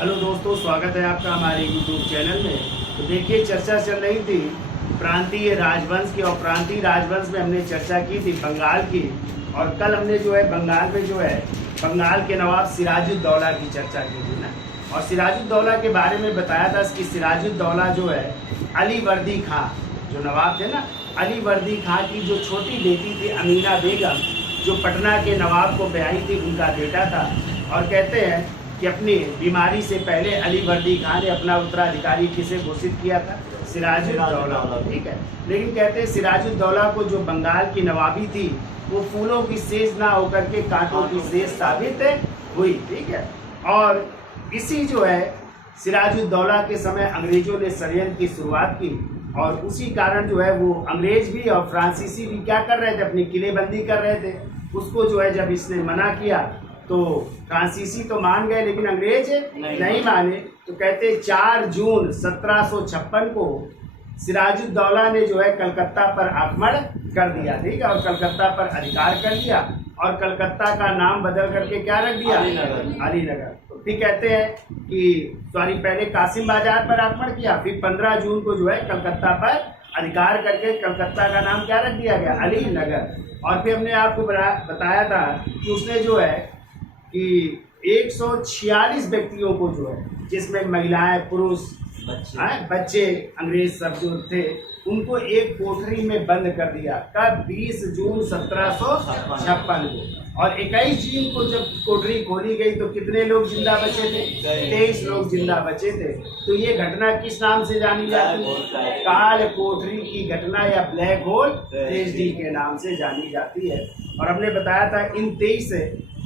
Hello दोस्तों, स्वागत है आपका हमारे YouTube चैनल में। तो देखिए, चर्चा चल रही थी प्रांतीय राजवंश की, और प्रांतीय राजवंश में हमने चर्चा की थी बंगाल की। और कल हमने जो है बंगाल में जो है बंगाल के नवाब सिराजुद्दौला की चर्चा की थी ना। और सिराजुद्दौला के बारे में बताया था कि सिराजुद्दौला जो है अली वर्दी खां जो नवाब थे ना, अली वर्दी खां की जो छोटी बेटी थी अमीना बेगम, जो पटना के नवाब को ब्याही थी, उनका बेटा था। और कहते हैं कि अपनी बीमारी से पहले अली वर्दी खां ने अपना उत्तराधिकारी किसे घोषित किया था? सिराजुद्दौला। ठीक है, लेकिन कहते हैं सिराजुद्दौला को जो बंगाल की नवाबी थी वो फूलों की सेज ना होकर के कांटों की सेज साबित हुई। ठीक है, और इसी जो है सिराजुद्दौला के समय अंग्रेजों ने षड्यंत्र की शुरुआत की, और उसी कारण जो है वो अंग्रेज भी और फ्रांसीसी भी क्या कर रहे थे, अपनी किलेबंदी कर रहे थे। उसको जो है जब इसने मना किया तो फ्रांसीसी तो मान गए, लेकिन अंग्रेज नहीं माने। तो कहते 4 जून 1756 को सिराजुद्दौला ने जो है कलकत्ता पर आक्रमण कर दिया। ठीक है, और कलकत्ता पर अधिकार कर लिया, और कलकत्ता का नाम बदल करके क्या रख दिया? अलीनगर। तो फिर कहते हैं कि पहले कासिम बाजार पर आक्रमण किया, फिर 15 जून को जो है कलकत्ता पर अधिकार करके कलकत्ता का नाम क्या रख दिया गया? अलीनगर। और फिर हमने आपको बताया था कि उसने जो है कि 146 व्यक्तियों को जो है, जिसमें महिलाएं, पुरुष, बच्चे, अंग्रेज सब जो थे, उनको एक कोठरी में बंद कर दिया। कब? 20 जून 1756 को। और 21 जून को जब कोठरी खोली गई तो कितने लोग जिंदा बचे थे? 23 लोग जिंदा बचे थे। तो ये घटना किस नाम से जानी जाती है? काल कोठरी की घटना या ब्लैक होल ट्रेजेडी के नाम से जानी जाती है। और हमने बताया था इन 23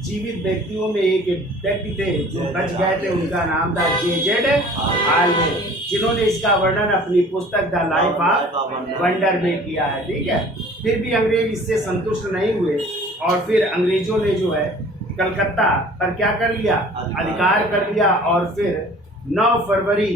जीवित व्यक्तियों में एक व्यक्ति थे जो बच गए थे, उनका नाम था J.Z. हार्वे, जिन्होंने इसका वर्णन अपनी पुस्तक द लाइफ ऑफ वंडर में किया है। ठीक है, फिर भी अंग्रेज इससे संतुष्ट नहीं हुए, और फिर अंग्रेजों ने जो है कलकत्ता पर क्या कर लिया? अधिकार कर लिया। और फिर 9 फरवरी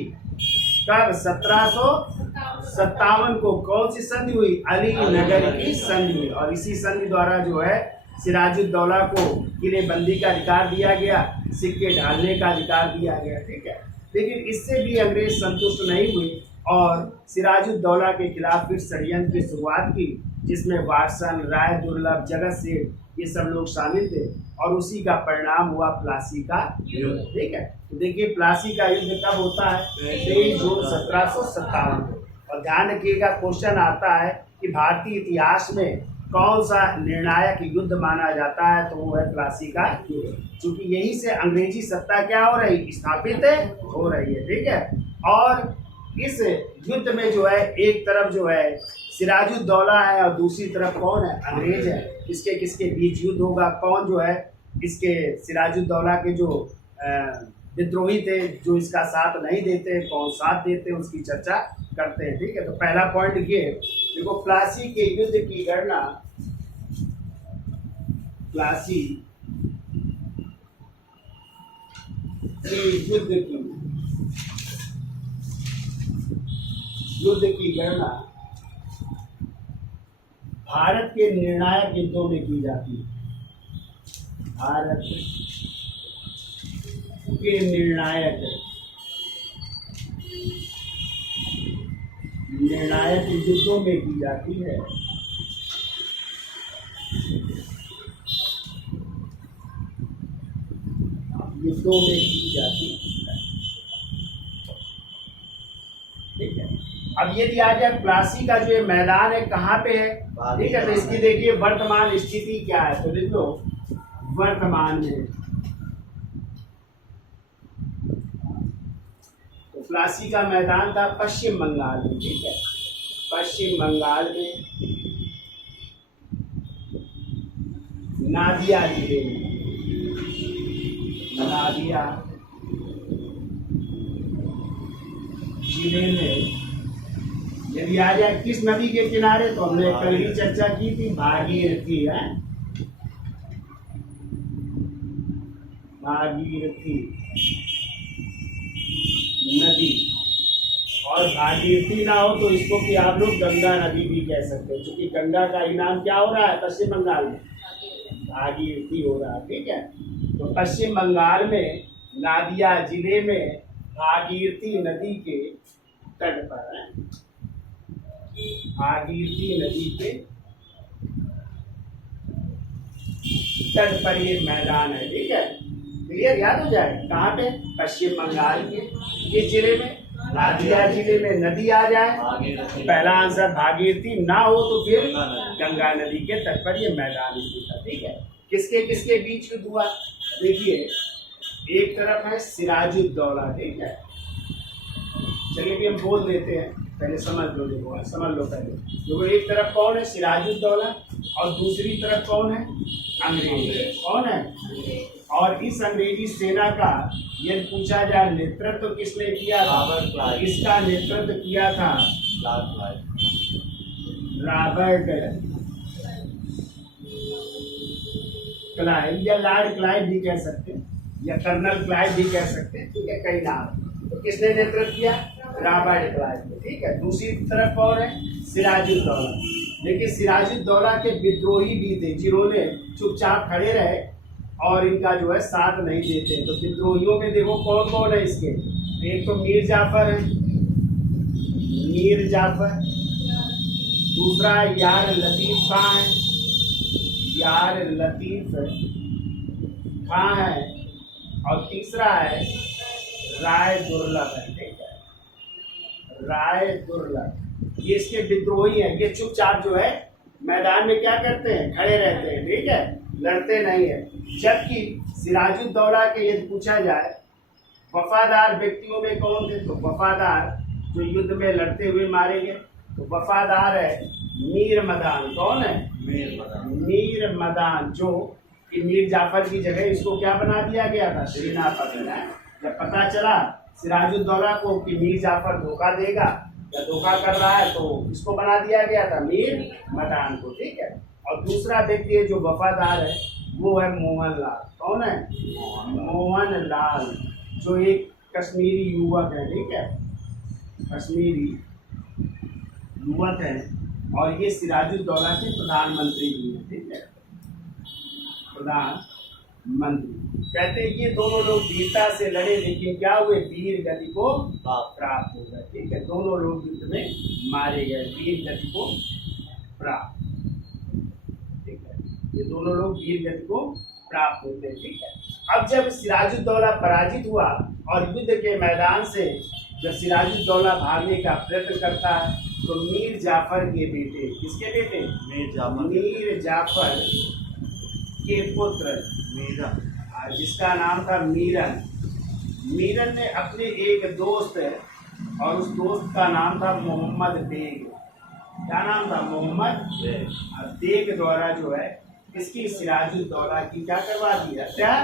कब? 1757 को कौन सी संधि हुई? अलीनगर की संधि हुई। और इसी संधि द्वारा जो है सिराजुद्दौला को किलेबंदी का अधिकार दिया गया, सिक्के ढालने का अधिकार दिया गया। ठीक है, लेकिन इससे भी अंग्रेज संतुष्ट नहीं हुए और सिराजुद्दौला के खिलाफ फिर षड्यंत्र की शुरुआत की, जिसमें वाटसन, राय दुर्लभ, जगत सेठ, ये सब लोग शामिल थे। और उसी का परिणाम हुआ प्लासी का युद्ध। ठीक है, तो देखिए प्लासी का युद्ध कब होता है? 23 जून 1757 को। और ध्यान रखिएगा, क्वेश्चन आता है कि भारतीय इतिहास में कौन सा निर्णायक युद्ध माना जाता है? तो वो है प्लासी का युद्ध, क्योंकि यहीं से अंग्रेजी सत्ता क्या हो रही? स्थापित हो रही है। ठीक है, और इस युद्ध में जो है एक तरफ जो है सिराजुद्दौला है और दूसरी तरफ कौन है? अंग्रेज है। किसके किसके बीच युद्ध होगा? कौन जो है इसके सिराजुद्दौला के जो विद्रोही थे, जो इसका साथ नहीं देते, कौन साथ देते, उसकी चर्चा करते हैं। ठीक है, तो पहला पॉइंट ये देखो, प्लासी के युद्ध की गणना, प्लासी के युद्ध की गणना भारत के निर्णायक युद्धों में की जाती है। भारत के निर्णायक युद्धों में की जाती है। युद्धों में की जाती है। ठीक है, अब यदि आ जाए प्लासी का जो ये मैदान है कहाँ पे है? ठीक है, तो इसकी देखिए वर्तमान स्थिति क्या है, तो लिख लो वर्तमान में। तो प्लासी का मैदान था पश्चिम बंगाल में। ठीक है, पश्चिम बंगाल में नादिया जिले में, नादिया जिले में यदि आ जाए किस नदी के किनारे, तो हमने कल ही चर्चा की थी, भागीरथी है, भागीरथी नदी। और भागीरथी ना हो तो इसको कि आप लोग गंगा नदी भी कह सकते हैं, क्योंकि गंगा का ही नाम क्या हो रहा है पश्चिम बंगाल में? भागीरथी हो रहा है। ठीक है, तो पश्चिम बंगाल में नादिया जिले में भागीरथी नदी के तट पर है। भागीरथी नदी के तट पर ये मैदान है, ठीक है। क्लियर, याद हो जाए। कहाँ पे? पश्चिम बंगाल के किस जिले में? नादिया जिले में। नदी आ जाए, पहला आंसर भागीरथी, ना हो तो फिर गंगा नदी के तट पर ये मैदान स्थित है, ठीक है। किसके किसके बीच युद्ध हुआ? देखिए, एक तरफ है सिराजुद्दौला, ठीक है। चलिए भी हम बोल देते हैं, पहले समझ लो। देखो समझ लो पहले, देखो एक तरफ कौन है? सिराजुद्दौला, और दूसरी तरफ कौन है? अंग्रेज। कौन है? और इस अंग्रेजी सेना का यदि पूछा जाए नेतृत्व किसने किया था? इसका नेतृत्व किया था रॉबर्ट क्लाइव, या लॉर्ड क्लाइव भी कह सकते हैं, या कर्नल क्लाइव भी कह सकते हैं, ठीक है, कई नाम। तो किसने नेतृत्व किया? रॉबर्ट क्लाइव, ठीक है। दूसरी तरफ कौन है? सिराजुद्दौला। लेकिन सिराजुद्दौला के विद्रोही भी थे जिन्होंने चुपचाप खड़े रहे और इनका जो है साथ नहीं देते। तो विद्रोहियों में देखो कौन कौन है इसके? एक तो मीर जाफर है, मीर जाफर। दूसरा यार लतीफ खां है, यार लतीफ खां है। और तीसरा है राय दुर्लभ है, ठीक है, राय दुर्लभ। ये इसके विद्रोही हैं। ये चुपचाप जो है मैदान में क्या करते हैं? खड़े रहते हैं, ठीक है, लड़ते नहीं है। जबकि सिराजुद्दौला के यदि पूछा जाए वफादार व्यक्तियों में कौन थे, तो वफादार जो युद्ध में लड़ते हुए मारे गए, तो वफादार है मीर मदान। कौन है? मीर मदान। मीर मदान, जो कि मीर जाफर की जगह इसको क्या बना दिया गया था? सेनापति। जब पता चला सिराजुद्दौला को कि मीर जाफर धोखा देगा या धोखा कर रहा है, तो इसको बना दिया गया था मीर मदान को, ठीक है। और दूसरा व्यक्ति जो वफादार है वो है मोहनलाल। कौन है? मोहनलाल, जो एक कश्मीरी युवक है, ठीक है, कश्मीरी युवक है। और ये सिराजुद्दौला के प्रधानमंत्री भी हैं, ठीक है, प्रधानमंत्री। कहते हैं ये दोनों लोग वीरता से लड़े, लेकिन क्या हुए? वीर गति को प्राप्त हो गए, ठीक है। दोनों लोग युद्ध में मारे गए, वीर गति को प्राप्त, ठीक है। ये दोनों लोग वीर गति को प्राप्त होते हैं, ठीक है। अब जब सिराजुद्दौला पराजित हुआ और युद्ध के मैदान से जब सिराजुद्दौला भागने का प्रयत्न करता है, तो मीर जाफर के बेटे, किसके बेटे? मीर जाफर के पुत्र मीरन, जिसका नाम था मीरन। मीरन ने अपने एक दोस्त और उस दोस्त का नाम था मोहम्मद बेग। क्या नाम था? मोहम्मद बेग द्वारा जो है इसकी सिराजुद्दौला की क्या करवा दी? हत्या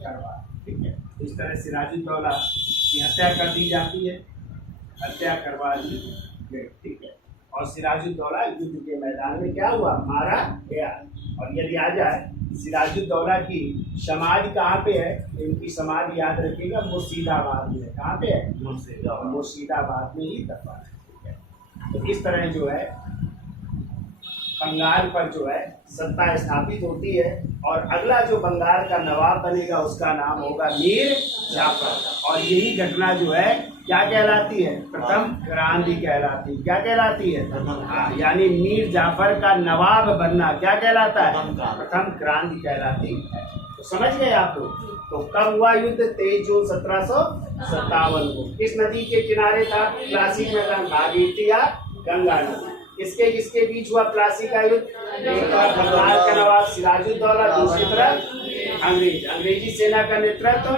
करवा, ठीक है। इस तरह सिराजुद्दौला की हत्या कर दी जाती है, हत्या करवा दी गई, ठीक है। और सिराजुद्दौला युद्ध के मैदान में क्या हुआ? मारा गया। और यदि आ जाए सिराजुद्दौला की समाधि कहाँ पे है? इनकी समाधि याद रखिएगा, मुर्शिदाबाद में। कहाँ पे है? मुर्शिदाबाद में ही दफन है, ठीक है। तो इस तरह जो है बंगाल पर जो है सत्ता स्थापित होती है। और अगला जो बंगाल का नवाब बनेगा उसका नाम होगा मीर जाफर। और यही घटना जो है क्या कहलाती है? प्रथम क्रांति कहलाती है। क्या कहलाती है? यानी मीर जाफर का नवाब बनना क्या कहलाता है? प्रथम क्रांति कहलाती है। तो समझ गए आप लोग? तो कब हुआ युद्ध? 23 जून 1757 को। किस नदी के किनारे था प्लासी मैदान? भागीरथी या गंगा नदी। किसके किसके बीच हुआ प्लासी का युद्ध? एक तरफ बंगाल का नवाब सिराजुद्दौला, दूसरी तरफ अंग्रेजी सेना का नेतृत्व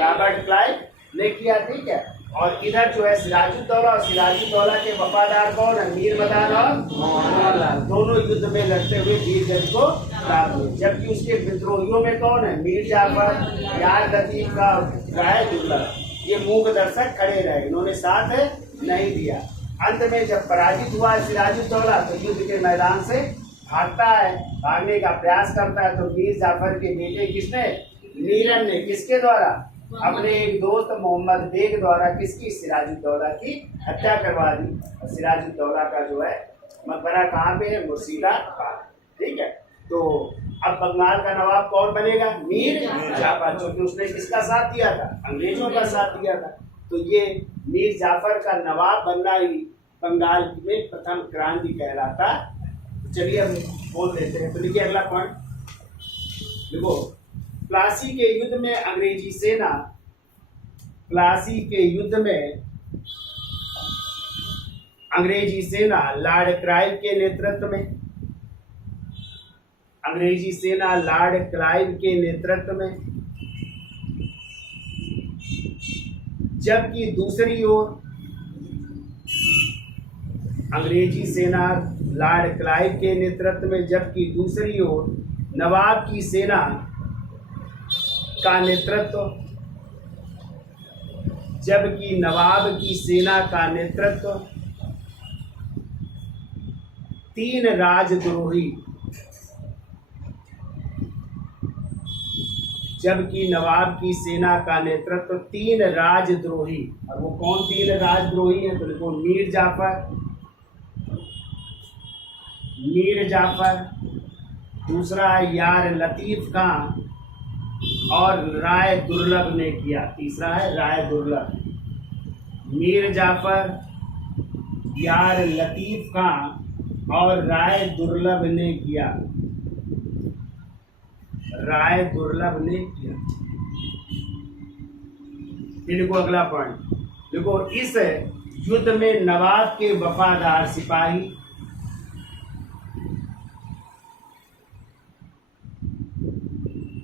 रॉबर्ट क्लाइव ने किया, ठीक है। और इधर जो है सिराजुद्दौला और सिराजुद्दौला के वफादार कौन है? मीर मदान और मोहनलाल, दोनों युद्ध में लड़ते हुए वीर गति को प्राप्त हुए। जबकि उसके विद्रोहियों में कौन है? मीर जाफर, यार लतीफ का, राय दुर्लभ। ये मूक दर्शक खड़े रहे, इन्होंने साथ नहीं दिया। अंत में जब पराजित हुआ सिराजुद्दौला तो युद्ध के मैदान से भागता है, भागने का प्रयास करता है। तो मीर जाफर के बेटे किसने? मीरन ने। किसके द्वारा? अपने एक दोस्त मोहम्मद बेग द्वारा किसकी? सिराजुद्दौला की हत्या करवा दी। और सिराजुद्दौला का जो है मकबरा कहाँ पे है? मुर्शिदाबाद, ठीक है। तो अब बंगाल का नवाब कौन बनेगा? मीर जाफर, क्योंकि उसने किसका साथ दिया था? अंग्रेजों का साथ दिया था। तो ये मीर जाफर का नवाब बनना ही बंगाल में प्रथम क्रांति कहलाता। तो चलिए हम बोल देते हैं। तो लिखिए अगला पॉइंट, देखो प्लासी के युद्ध में अंग्रेजी सेना, प्लासी के युद्ध में अंग्रेजी सेना लॉर्ड क्लाइव के नेतृत्व में, अंग्रेजी सेना लॉर्ड क्लाइव के नेतृत्व में, जबकि दूसरी ओर अंग्रेजी सेना लॉर्ड क्लाइव के नेतृत्व में, जबकि दूसरी ओर नवाब की सेना का नेतृत्व, जबकि नवाब की सेना का नेतृत्व तीन राजद्रोही, जबकि नवाब की सेना का नेतृत्व तीन राजद्रोही, और वो कौन तीन राजद्रोही हैं? तो देखो मीर जाफर, दूसरा है यार लतीफ खां, और राय दुर्लभ ने किया, तीसरा है राय दुर्लभ। मीर जाफर, यार लतीफ खां और राय दुर्लभ ने किया, राय दुर्लभ ने किया। देखो अगला पॉइंट, देखो इस युद्ध में नवाब के वफादार सिपाही,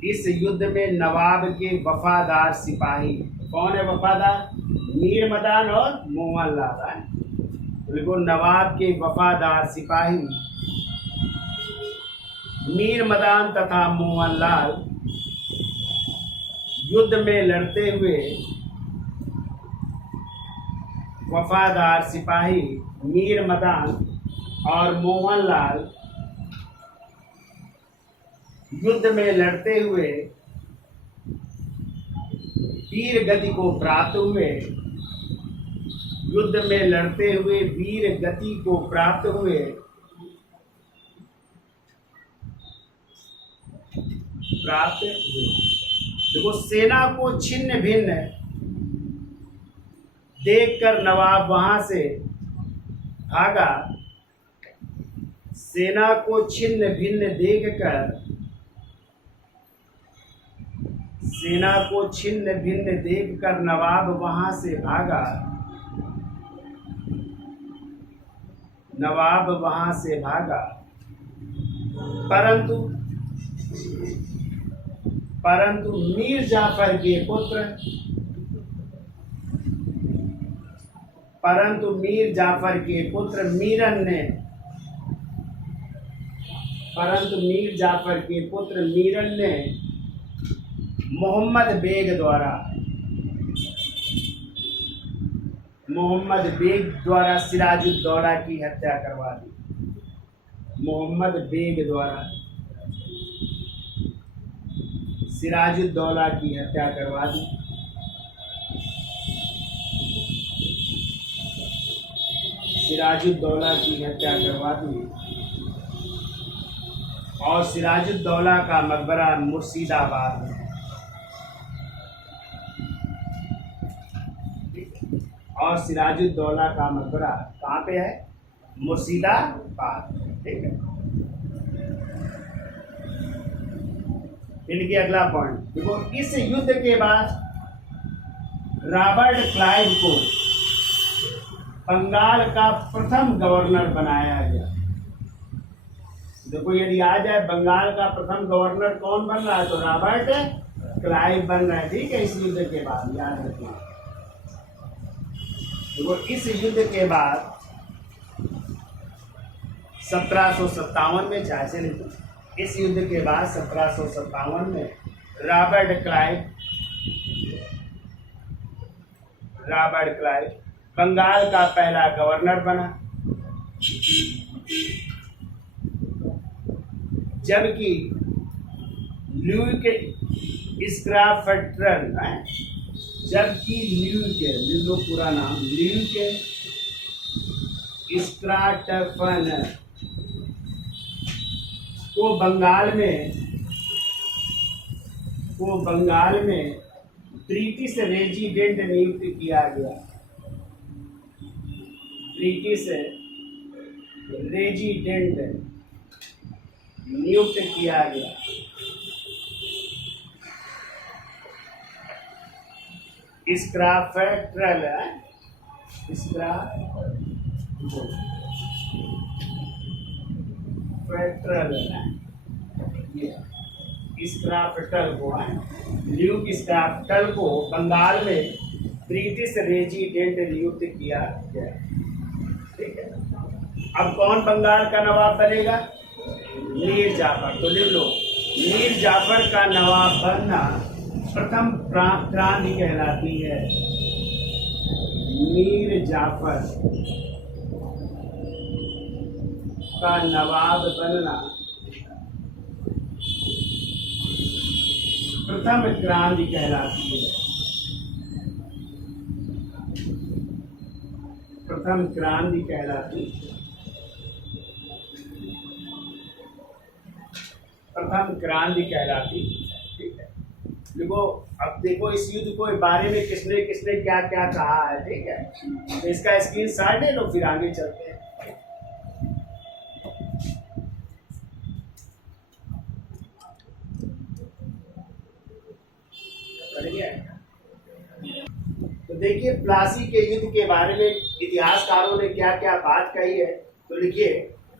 इस युद्ध में नवाब के वफादार सिपाही कौन है? वफादार मीर मदान और मोहन लाल। देखो नवाब के वफादार सिपाही मीर मदान तथा मोहन लाल युद्ध में लड़ते हुए, वफादार सिपाही मीर मदान और मोहन लाल युद्ध में लड़ते हुए वीर गति को प्राप्त हुए, युद्ध में लड़ते हुए वीर गति को प्राप्त हुए, देखो सेना को छिन्न भिन्न देखकर नवाब वहां से भागा, सेना को छिन्न भिन्न देखकर, सेना को छिन्न भिन्न देखकर नवाब वहां से भागा, नवाब वहां से भागा, परंतु मीर जाफर के पुत्र, परंतु मीर जाफर के पुत्र मीरन ने, परंतु मीर जाफर के पुत्र मीरन ने मोहम्मद बेग द्वारा सिराजुद्दौला की हत्या करवा दी, मोहम्मद बेग द्वारा सिराजुद्दौला की हत्या करवा दी। सिराजुद्दौला की हत्या करवा दी और सिराजुद्दौला का मकबरा मुर्शिदाबाद में, और सिराजुद्दौला का मकबरा कहाँ पे है? मुर्शिदाबाद। ठीक है, इनके अगला पॉइंट देखो, इस युद्ध के बाद रॉबर्ट क्लाइव को बंगाल का प्रथम गवर्नर बनाया गया। देखो यदि आ जाए बंगाल का प्रथम गवर्नर कौन बन रहा है? तो रॉबर्ट क्लाइव बन रहा है। ठीक है, इस युद्ध के बाद याद रखना। देखो इस युद्ध के बाद 1757 में, चाहे से नहीं, इस युद्ध के बाद 1757 में रॉबर्ट क्लाइव बंगाल का पहला गवर्नर बना, जबकि ल्यूक स्क्रैफटन, जबकि ल्यूक पूरा नाम ल्यूक स्क्रैफटन को बंगाल में को बंगाल में ब्रिटिश रेजिडेंट नियुक्त किया गया। ब्रिटिश रेजिडेंट नियुक्त किया गया। स्क्राफेट्रल स्क्राफेटल को ल्यूक स्क्राफेटल को बंगाल में ब्रिटिश रेजिडेंट नियुक्त किया गया। ठीक है, अब कौन बंगाल का नवाब बनेगा? मीर जाफर। तो लिख लो, मीर जाफर का नवाब बनना प्रथम क्रांति कहलाती है। मीर जाफर का नवाब बनना प्रथम क्रांति कहलाती है। प्रथम क्रांति कहलाती है। प्रथम क्रांति कहलाती। ठीक है, देखो अब देखो इस युद्ध को बारे में किसने किसने क्या क्या कहा है। ठीक है, तो इसका स्क्रीनशॉट ले लो, फिर आगे चलते हैं। तो देखिए प्लासी के युद्ध के बारे में इतिहासकारों ने क्या क्या बात कही है। तो लिखिए,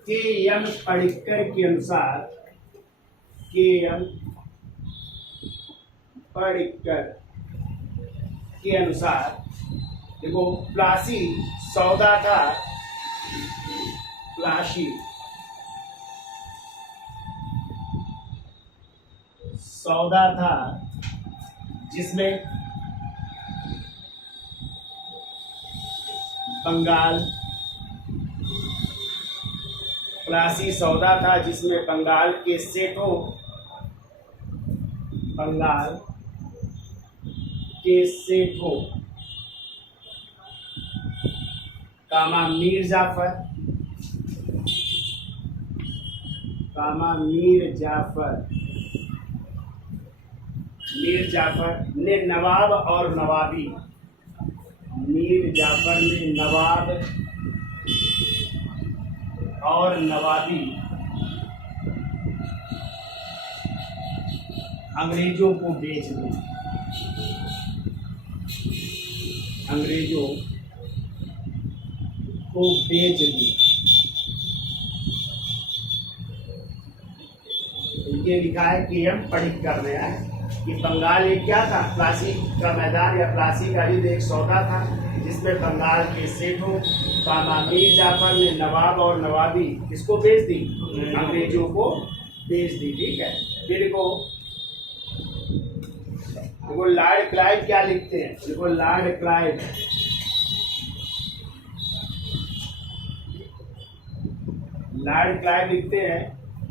के एम पडिक्कर के अनुसार, के एम पडिक्कर के अनुसार देखो प्लासी सौदा था। प्लासी सौदा था जिसमें बंगाल, प्लासी सौदा था जिसमें बंगाल के सेठों, बंगाल के सेठों कामा मीर जाफर, कामा मीर जाफर, मीर जाफर ने नवाब और नवाबी, मीर जाफर ने नवाब और नवाबी अंग्रेजों को बेच दी। अंग्रेजों को बेच दी। ये लिखा है कि हम पढ़ित कर रहे हैं कि बंगाल एक क्या था? प्लासी का मैदान या प्लासी का युद्ध एक सौदा था जिसमें बंगाल के सेठों कामा मीर जाफर ने नवाब और नवाबी किसको बेच दी? अंग्रेजों को बेच दी। ठीक है, फिर देखो लॉर्ड क्लाइव क्या लिखते हैं। देखो लॉर्ड क्लाइव, लॉर्ड क्लाइव लिखते हैं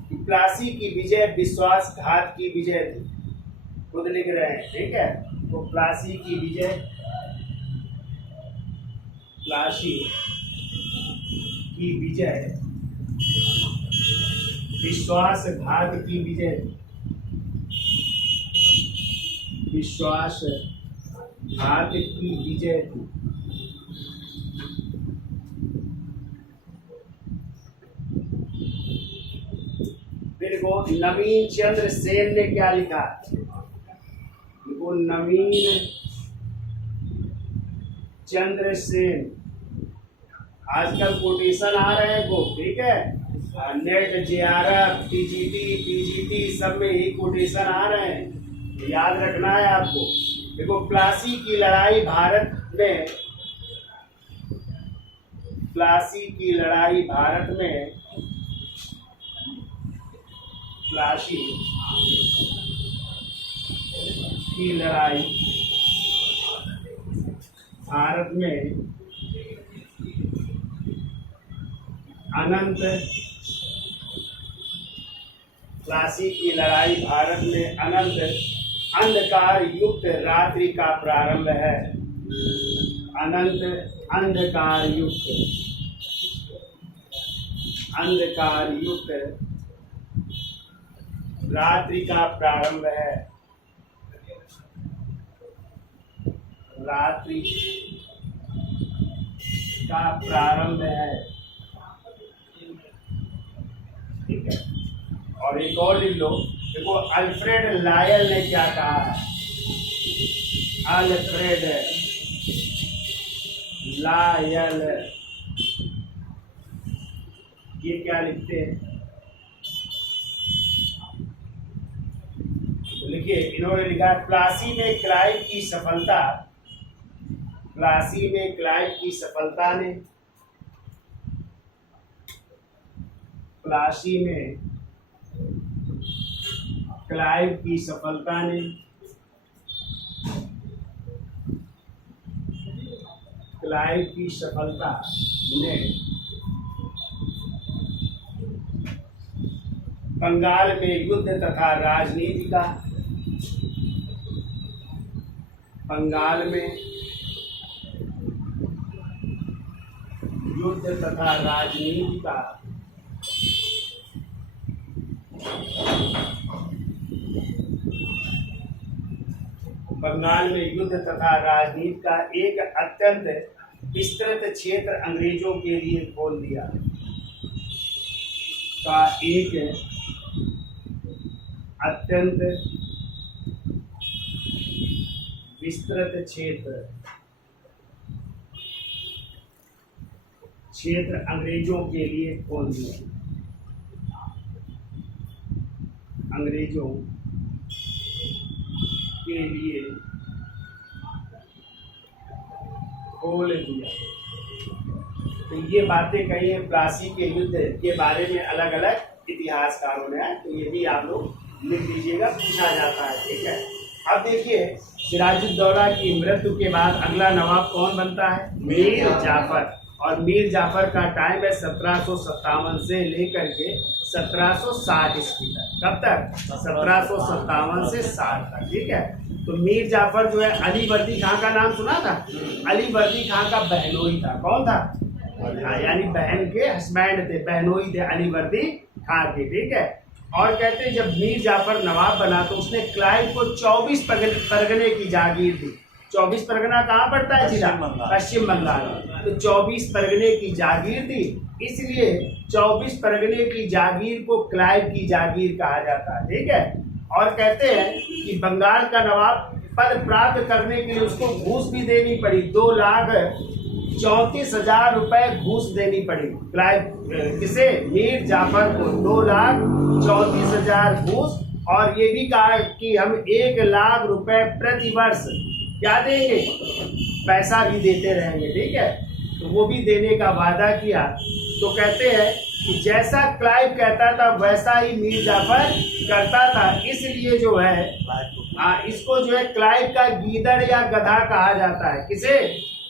कि प्लासी की विजय विश्वासघात की विजय थी। खुद लिख रहे हैं। ठीक है, तो प्लासी की विजय, प्लासी की विजय विश्वासघात की विजय, विश्वासघात की विजय थी। फिर वो नवीन चंद्र सेन ने क्या लिखा? वो नवीन चंद्र सेन, आजकल कोटेशन आ रहे हैं वो। ठीक है, नेट, जेआरएफ, टीजीटी, पीजीटी सब में ही कोटेशन आ रहे हैं, याद रखना है आपको। देखो प्लासी की लड़ाई भारत में, प्लासी की लड़ाई भारत में, प्लासी की लड़ाई भारत में अनंत, प्लासी की लड़ाई भारत में अनंत अंधकार युक्त रात्रि का प्रारंभ है। अनंत अंधकार युक्त, अंधकार युक्त रात्रि का प्रारंभ है। रात्रि का प्रारंभ है। ठीक है, और एक और लिख लो, देखो अल्फ्रेड लायल ने क्या कहा है। अल्फ्रेड लायल ये क्या लिखते हैं, तो लिखिए, इन्होंने लिखा प्लासी में क्लाइव की सफलता, प्लासी में क्लाइव की सफलता ने, प्लासी में क्लाइव की सफलता ने क्लाइव की सफलता ने बंगाल में युद्ध तथा राजनीति का, बंगाल में युद्ध तथा राजनीति का बंगाल में युद्ध तथा राजनीति का एक अत्यंत विस्तृत क्षेत्र अंग्रेजों के लिए खोल दिया, का एक अत्यंत विस्तृत क्षेत्र अंग्रेजों के लिए खोल दिया, अंग्रेजों के लिए खोल दिया। तो ये बातें कही है प्लासी के युद्ध के बारे में अलग अलग इतिहासकारों ने, तो ये भी आप लोग लिख लीजिएगा, पूछा जाता है। ठीक है, अब देखिए सिराजुद्दौला की मृत्यु के बाद अगला नवाब कौन बनता है, मीर जाफर। और मीर जाफर का टाइम है 1757 से लेकर के 1760 ईस्वी तक। कब तक, 1757 से 60 तक। ठीक है, तो मीर जाफर जो है अली वर्दी खां का नाम सुना था, अली वर्दी खां का बहनोई था। कौन था, यानी बहन के हस्बैंड थे, बहनोई थे अली वर्दी खां के। ठीक है, और कहते हैं जब मीर जाफर नवाब बना तो उसने क्लाइव को 24 परगने की जागीर दी। 24 परगना कहाँ पड़ता है जिला, पश्चिम बंगाल। तो 24 परगने की जागीर दी, इसलिए 24 परगने की जागीर को क्लाइव की जागीर कहा जाता है। ठीक है, और कहते हैं कि बंगाल का नवाब पद प्राप्त करने के लिए उसको घूस भी देनी पड़ी, 2,34,000 रुपए घूस देनी पड़ी। क्लाइव किसे, मीर जाफर को 2,34,000 घूस, और ये भी कहा कि हम 1,00,000 रुपए प्रति वर्ष क्या देंगे, पैसा भी देते रहेंगे। ठीक है, तो वो भी देने का वादा किया। तो कहते हैं कि जैसा क्लाइव कहता था वैसा ही मीर जाफर करता था, इसलिए जो है इसको जो है क्लाइव का गीदड़ या गधा कहा जाता है। किसे,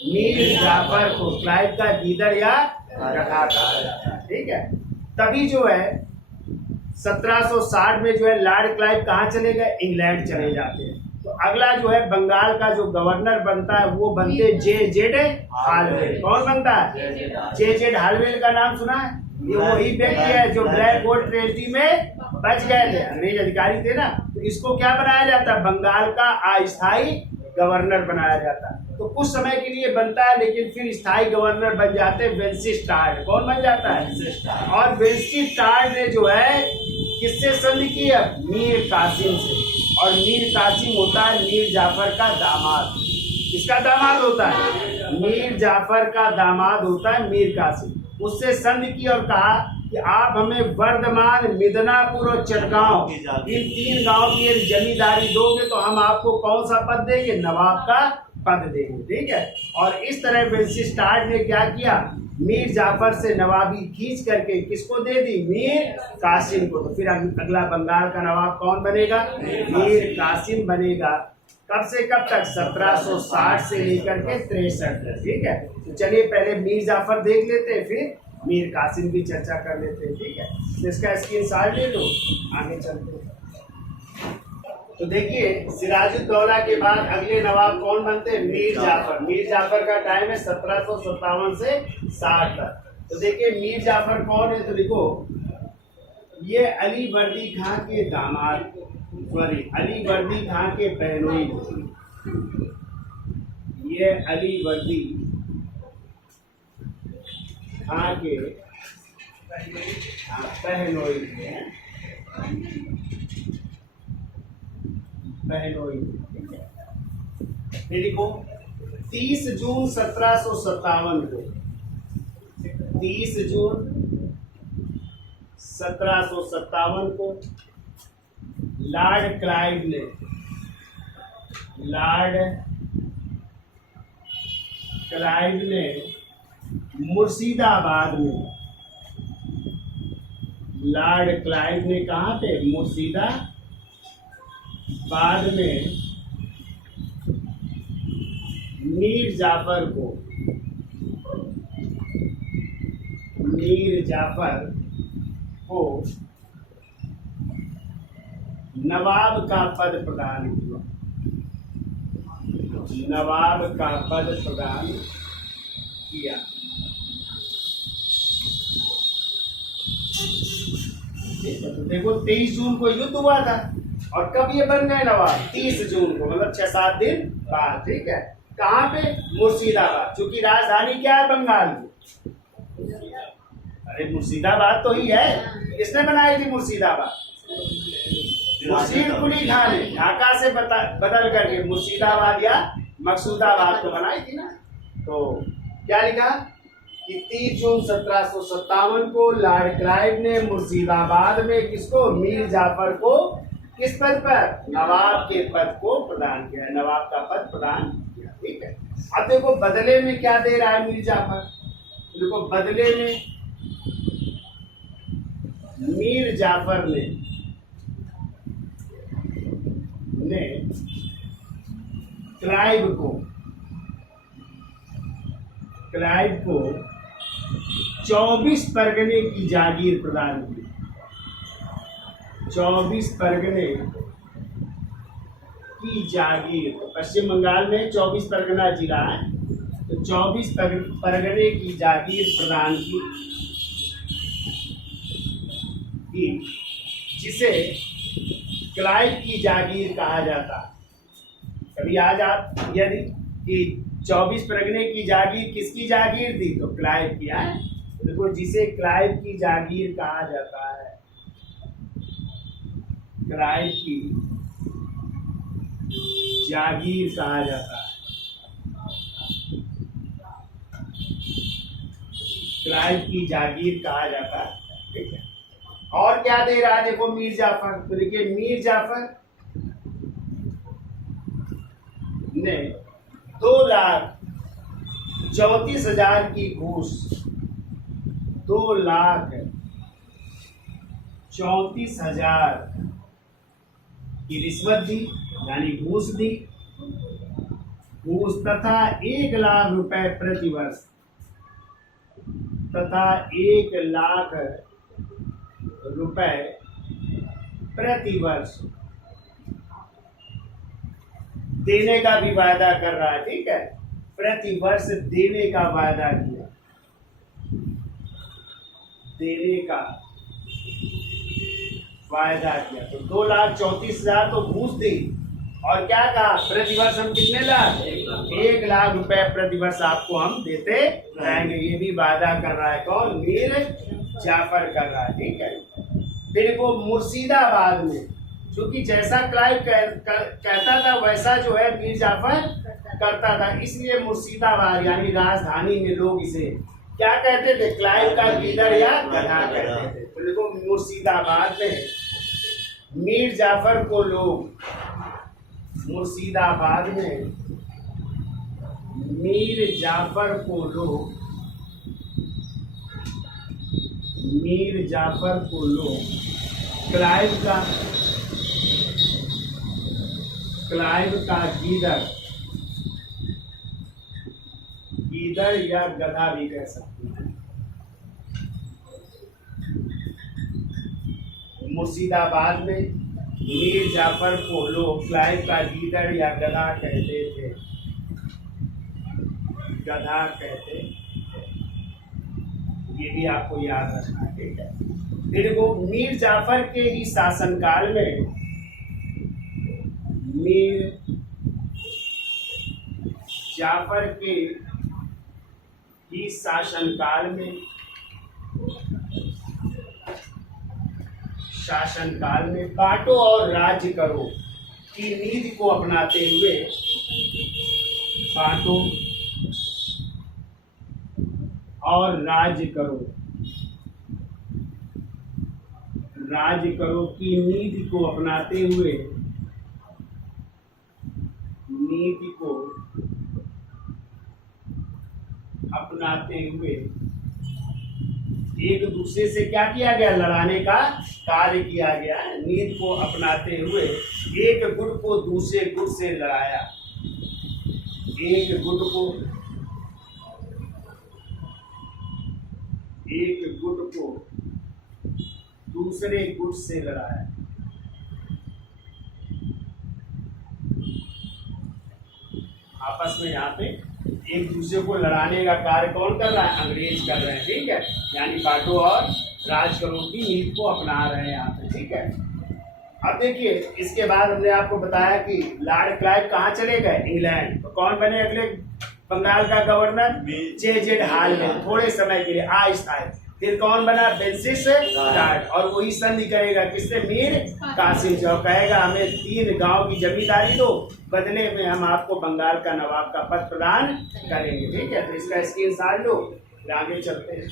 मीर जाफर को क्लाइव का गीदड़ या गधा कहा जाता है। ठीक है, तभी जो है 1760 में जो है लॉर्ड क्लाइव कहाँ चले गए, इंग्लैंड चले जाते हैं। तो अगला जो है बंगाल का जो गवर्नर बनता है वो बनते J.Z. हालवेल। कौन बनता है, J.Z. हालवेल का नाम सुना है, ये वही व्यक्ति है जो ब्लैक गोल्ड ट्रेजडी में बच गए थे, अंग्रेज अधिकारी थे ना। तो इसको क्या बनाया जाता है, बंगाल का अस्थायी गवर्नर बनाया जाता है। तो कुछ समय के लिए बनता है, लेकिन फिर स्थायी गवर्नर बन जाते हैं वेंसी टार्ड। कौन बन जाता है, और वेंसी टार्ड ने जो है किससे संधि की है, मीर कासिम से। और मीर कासिम होता है मीर जाफर का दामाद। किसका दामाद होता है, मीर जाफर का दामाद होता है मीर कासिम। उससे संधि की और कहा कि आप हमें वर्धमान, मिदनापुर और चटगांव, इन 3 गांव की जमींदारी दोगे तो हम आपको कौन सा पद देंगे, नवाब का पद देंगे। ठीक है, और इस तरह वेंसिस्टार्ड ने क्या किया, मीर जाफर से नवाबी खींच करके किसको दे दी, मीर कासिम को। तो फिर अगला बंगाल का नवाब कौन बनेगा, मीर कासिम बनेगा। कब से कब तक, 1760 से लेकर के 63 तक। ठीक है, तो चलिए पहले मीर जाफर देख लेते हैं, फिर मीर कासिम की चर्चा कर लेते हैं। ठीक है, तो इसका स्क्रीनशॉट ले लो, आगे चलते हैं। तो देखिए सिराजुद्दौला के बाद अगले नवाब कौन बनते हैं, मीर जाफर। मीर जाफर का टाइम है 1757 से 60 तक। तो देखिए मीर जाफर कौन है, तो लिखो ये अली वर्दी खां के दामाद, सॉरी अली वर्दी खां के बहनोई, ये अली वर्दी खां के पहनोई थे, पहनोई। देखो 30 जून 1757 को, 30 जून 1757 को लॉर्ड क्लाइव ने, लॉर्ड क्लाइव ने मुर्शिदाबाद में, लॉर्ड क्लाइव ने कहाँ पे, मुर्शिदाबाद में मीर जाफर को नवाब का पद प्रदान किया, नवाब का पद प्रदान किया। तो देखो 23 जून को युद्ध हुआ था और कब ये बन गए नवाब, 30 जून को, मतलब 6-7 दिन बाद। ठीक है, कहाँ पे, मुर्शिदाबाद, क्योंकि राजधानी क्या है बंगाल की, अरे मुर्शिदाबाद तो ही है, किसने बनाई थी मुर्शिदाबाद, मुर्शीद कुली खां ने ढाका से बदल करके मुर्शिदाबाद या मकसूदाबाद को बनाई थी ना। तो क्या लिखा कि 30 जून 1757 को लॉर्ड क्लाइव ने मुर्शिदाबाद में किसको, मीर जाफर को किस पद पर, नवाब के पद को प्रदान किया, नवाब का पद प्रदान किया। ठीक है, अब देखो बदले में क्या दे रहा है मीर जाफर, देखो बदले में मीर जाफर ने क्लाइव को 24 परगने की जागीर प्रदान की, 24 परगने की जागीर। पश्चिम बंगाल में 24 परगना जिला है, तो 24 परगने की जागीर प्रदान की, जिसे क्लाइव की जागीर कहा जाता। कभी आज आप यदि कि 24 परगने की जागीर किसकी जागीर थी, तो क्लाइव की है। देखो जिसे क्लाइव की जागीर कहा जाता है, क्लाइव की जागीर कहा जाता है, क्लाइव की जागीर कहा जाता है। ठीक है, और क्या दे रहा है देखो मीर जाफर, तो देखिए मीर जाफर ने 2,34,000 की घूस, 2,34,000 की रिश्वत दी, यानी घूस दी, घूस तथा 1 लाख रुपए प्रतिवर्ष, तथा 1 लाख रुपए प्रतिवर्ष देने का भी वायदा कर रहा है। ठीक है, प्रतिवर्ष देने का वायदा किया, देने का वायदा किया। तो 2,34,000 तो घूस दी, और क्या कहा, प्रतिवर्ष हम कितने लाख, 1 लाख रुपए प्रतिवर्ष आपको हम देते रहेंगे। ये भी वायदा कर रहा है कौन, मीर जाफर कर रहा है। ठीक है, फिर वो मुर्शिदाबाद में, क्योंकि जैसा क्लाइव कहता था वैसा जो है मीर जाफर करता था, इसलिए मुर्शिदाबाद यानी राजधानी में लोग इसे क्या कहते थे, क्लाइव का गीदड़ या गधा कहते थे। तो देखो मुर्शिदाबाद में मीर जाफर को लोग, मुर्शिदाबाद में मीर जाफर को लोग, मीर जाफर को लोग क्लाइव का गीदड़ या गधा भी कह सकते हैं। मुर्शिदाबाद में मीर जाफर को लोग क्लाइव का गीदड़ या गधा कहते थे, गधा कहते, ये भी आपको याद रखना है। ठीक है, फिर वो मीर जाफर के ही शासनकाल में मीर जाफर के ही शासनकाल में बांटो और राज्य करो की नीति को अपनाते हुए बांटो और राज्य करो की नीति को अपनाते हुए एक दूसरे से क्या किया गया, लड़ाने का कार्य किया गया। नीति को अपनाते हुए एक गुट को दूसरे गुट से लड़ाया, एक गुट को दूसरे गुट से लड़ाया। आपस में यहाँ पे एक दूसरे को लड़ाने का कार्य कौन कर रहा है, अंग्रेज कर रहे हैं, ठीक है। यानी बांटो और राज करो की नीति को अपना रहे हैं यहाँ पे, ठीक है। अब देखिए इसके बाद हमने आपको बताया कि लॉर्ड क्लाइव कहाँ चले गए, इंग्लैंड। तो कौन बने अगले बंगाल का गवर्नर, जे हाल में, थोड़े समय के लिए अस्थायी। फिर कौन बना, बेंसिस टार्ट, और वही संधि करेगा किससे, मीर कासिम, जो कहेगा हमें 3 गांव की जमींदारी दो, बदले में हम आपको बंगाल का नवाब का पद प्रदान करेंगे, ठीक है। तो इसका स्क्रीनशॉट लो, आगे चलते हैं।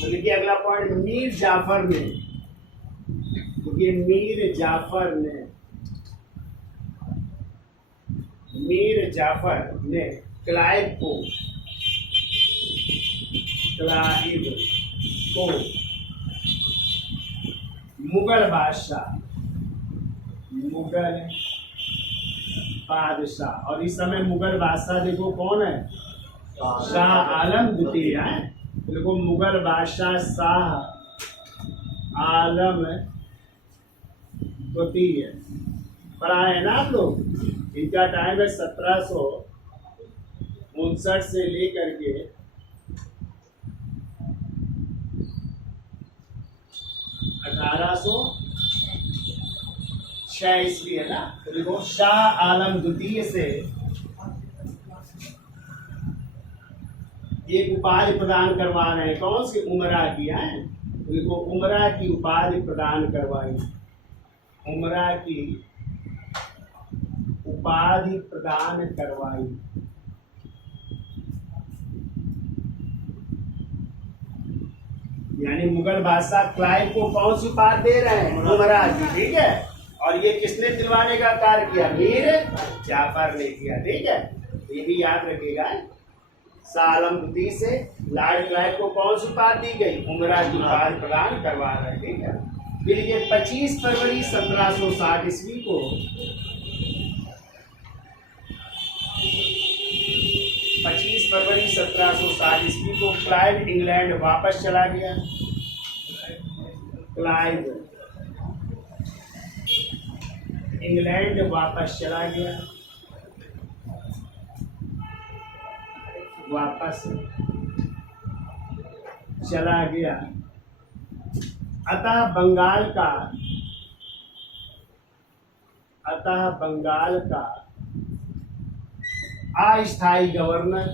तो देखिए अगला पॉइंट, मीर जाफर ने क्लाइव को मुगल बादशाह, और इस समय मुगल बादशाह देखो कौन है, शाह आलम द्वितीय है। देखो मुगल बादशाह शाह आलम द्वितीय पढ़ा है ना आप लोग। इनका टाइम है 1759 से लेकर के 1806 ईस्वी है ना। तो देखो शाह आलम द्वितीय से एक उपाधि प्रदान करवा रहे हैं, कौन सी, उमरा की है। तो देखो उमरा की उपाधि प्रदान करवाई, उमरा की उपाधि प्रदान करवाई। यानी मुगल बादशाह क्लाइव को कौन सी उपाधि दे रहे हैं, उमरा की, ठीक है। और ये किसने दिलवाने का कार्य किया, मीर जाफर ने किया, ठीक है। ये भी याद रखिएगा। शाह आलम द्वितीय से लॉर्ड क्लाइव को कौन सी उपाधि दी गई, उमरा की उपाधि प्रदान करवा रहे हैं, ठीक है। फिर ये 25 फरवरी 1760 ईस्वी को 25 फरवरी 1760 ईस्वी को क्लाइव इंग्लैंड वापस चला गया। क्लाइव इंग्लैंड वापस चला गया, अतः बंगाल का अस्थायी गवर्नर,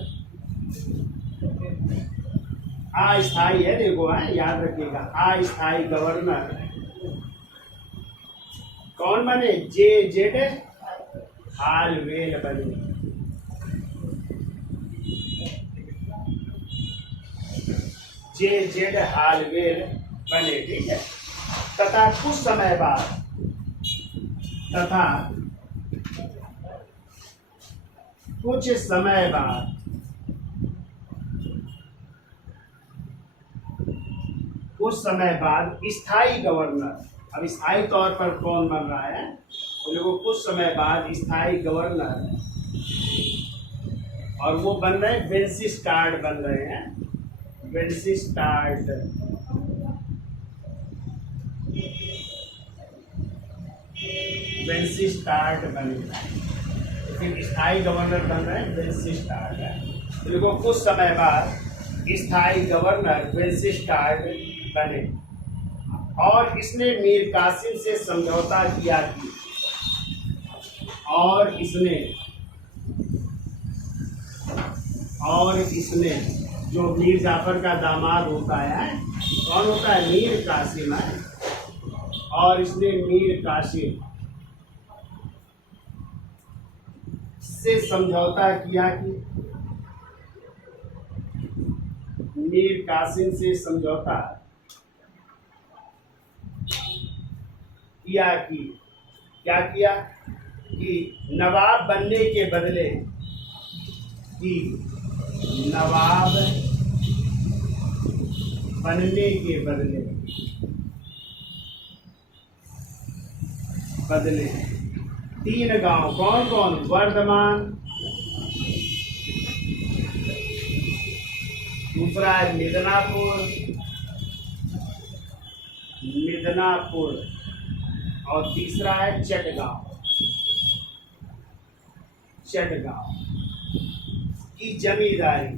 अस्थायी है, देखो है, याद रखिएगा, अस्थायी गवर्नर कौन बने, जे हालवेल बने। जे हालवेल बने, ठीक है। तथा कुछ समय बाद स्थायी गवर्नर, अब स्थायी तौर पर कौन बन रहा है, तो देखो कुछ समय बाद स्थायी गवर्नर, और वो बन रहे हैं वेंसिस्टार्ड बन रहे हैं, वेंसिस्टार्ड, बने, फिर स्थायी गवर्नर बन रहे हैं वेंसिस्टार्ड है। तो देखो कुछ समय बाद स्थायी गवर्नर वेंसिस्टार्ड बने, और इसने मीर कासिम से समझौता किया कि, और इसने और इसमें जो मीर जाफर का दामाद होता है, कौन होता है? मीर कासिम है। और इसने मीर कासिम से समझौता किया कि मीर कासिम से समझौता किया कि क्या किया कि नवाब बनने के बदले कि नवाब बनने के बदले 3 गांव, कौन कौन? वर्धमान, दूसरा है मिदनापुर और तीसरा है चटगांव की जमींदारी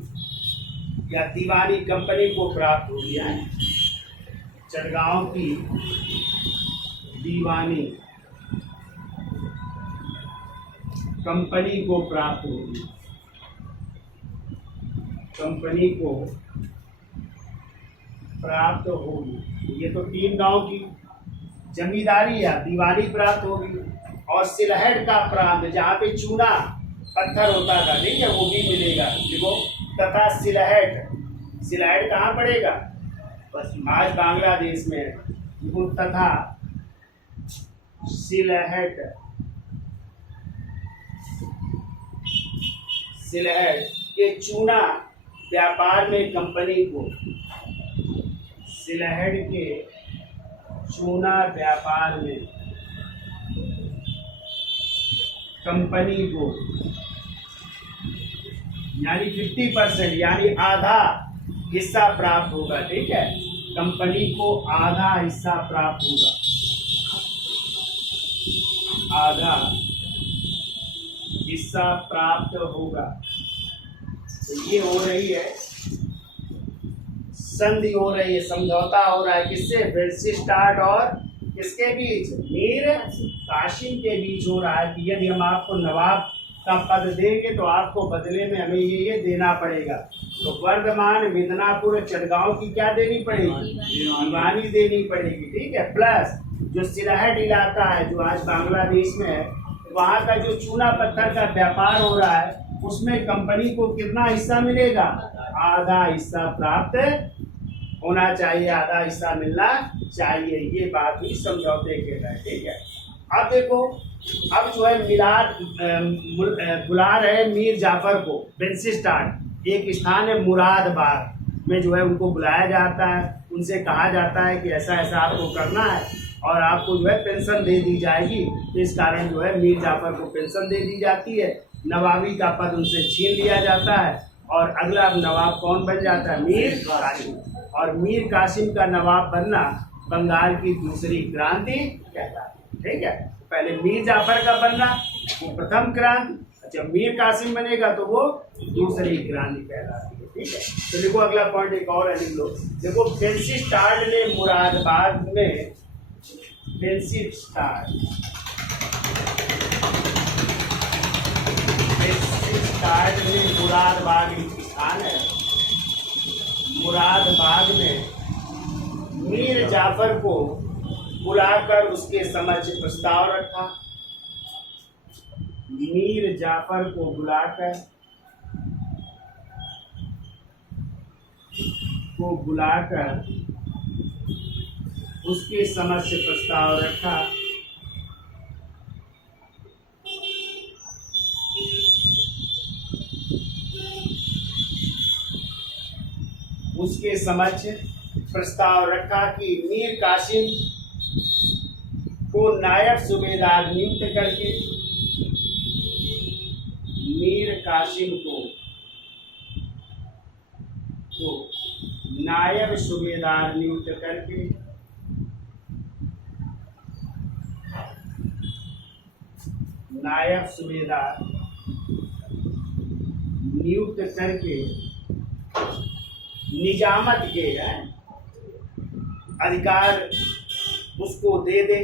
या दीवानी कंपनी को प्राप्त हो गया है। चटगांव की दीवानी कंपनी को प्राप्त होगी, ये तो 3 गांव की जमींदारी या दीवानी प्राप्त होगी। और सिलहट का प्रांत जहाँ पे चूना पत्थर होता था, ठीक है, वो भी मिलेगा। देखो, तथा सिलहट कहाँ पड़ेगा? आज बांग्लादेश में है। देखो, तथा सिलहट के चूना व्यापार में कंपनी को, सिलहट के चूना व्यापार में कंपनी को यानी 50% यानी आधा हिस्सा प्राप्त होगा, ठीक है। कंपनी को आधा हिस्सा प्राप्त होगा, आधा हिस्सा प्राप्त होगा। तो ये हो रही है संधि, हो रही है, समझौता हो रहा है किससे? बेल्सिस्टार्ट और किसके बीच? मीर कासिम के बीच हो रहा है कि यदि हम आपको नवाब का पद देंगे तो आपको बदले में हमें ये देना पड़ेगा। तो वर्धमान, मिदनापुर, चटगांव की क्या देनी पड़ेगी? दीवानी देनी पड़ेगी, ठीक है। प्लस जो सिलहट इलाका है जो आज बांग्लादेश में है, वहाँ का जो चूना पत्थर का व्यापार हो रहा है उसमें कंपनी को कितना हिस्सा मिलेगा? आधा हिस्सा प्राप्त होना चाहिए, आधा हिस्सा मिलना चाहिए। ये बात भी समझौते के है, ठीक है। अब देखो, अब जो है बुला रहे मीर जाफर को बेल्सिस्टार्ट, एक स्थान है मुरादबाग में, जो है उनको बुलाया जाता है। उनसे कहा जाता है कि ऐसा ऐसा आपको करना है और आपको जो है पेंशन दे दी जाएगी। तो इस कारण जो है मीर जाफर को पेंशन दे दी जाती है, नवाबी का पद उनसे छीन लिया जाता है और अगला नवाब कौन बन जाता है? मीर कासिम। और मीर कासिम का नवाब बनना बंगाल की दूसरी क्रांति कहलाती है, ठीक है। पहले मीर जाफर का बनना वो प्रथम क्रांति, जब मीर कासिम बनेगा तो वो दूसरी क्रांति कहलाती है, ठीक है। तो देखो अगला पॉइंट एक और है, लिख लो। देखो, बेल्सिस्टार्ट ने मुरादाबाद में, बेल्सिस्टार्ट ने मुरादाबाद एक स्थान है, मुरादाबाद में मीर जाफर को बुलाकर उसके समक्ष प्रस्ताव रखा। मीर जाफर को बुलाकर उसके समक्ष प्रस्ताव रखा। उसके समक्ष प्रस्ताव रखा कि मीर कासिम को नायब सूबेदार नियुक्त करके, मीर कासिम को नायब सूबेदार नियुक्त करके निजामत के अधिकार उसको दे दे,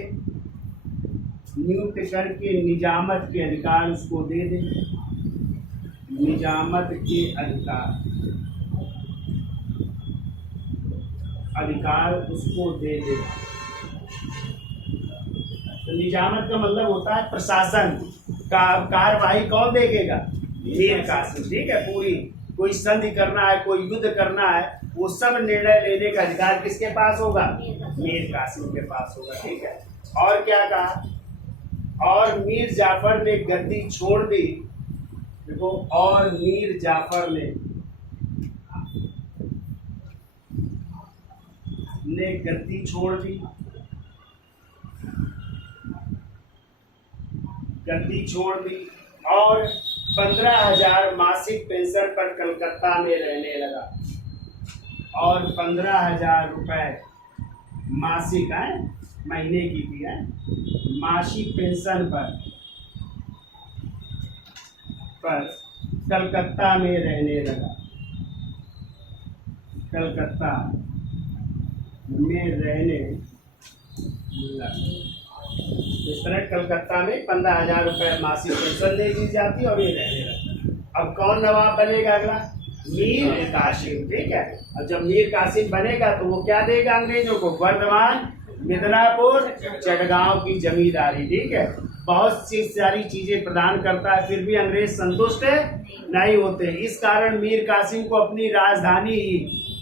नियुक्त करके निजामत के अधिकार उसको दे दे। निजामत के अधिकार उसको दे दे। तो निजामत का मतलब होता है प्रशासन का, कार्यवाही कौन देखेगा? मीर कासिम। ठीक है, पूरी कोई संधि करना है, कोई युद्ध करना है, वो सब निर्णय लेने का अधिकार किसके पास होगा? मीर कासिम के पास होगा। ठीक है, और क्या कहा? और मीर जाफर ने गद्दी छोड़ दी। देखो, और मीर जाफर ने गद्दी छोड़ दी, गद्दी छोड़ दी और 15,000 मासिक पेंशन पर कलकत्ता में रहने लगा। और 15,000 रुपए मासिक है, महीने की भी है, मासिक पेंशन पर कलकत्ता में रहने लगा। कलकत्ता में रहने लगा। इस तरह कलकत्ता में 15,000 रुपए मासिक पेंशन दे दी जाती और ये रहने लगता। अब कौन नवाब बनेगा अगला? मीर कासिम। ठीक है, और जब मीर कासिम बनेगा तो वो क्या देगा अंग्रेजों को? वर्धमान, मिदनापुर, चटगांव की जमींदारी। ठीक है, बहुत सी सारी चीजें प्रदान करता है, फिर भी अंग्रेज संतुष्ट नहीं होते। इस कारण मीर कासिम को अपनी राजधानी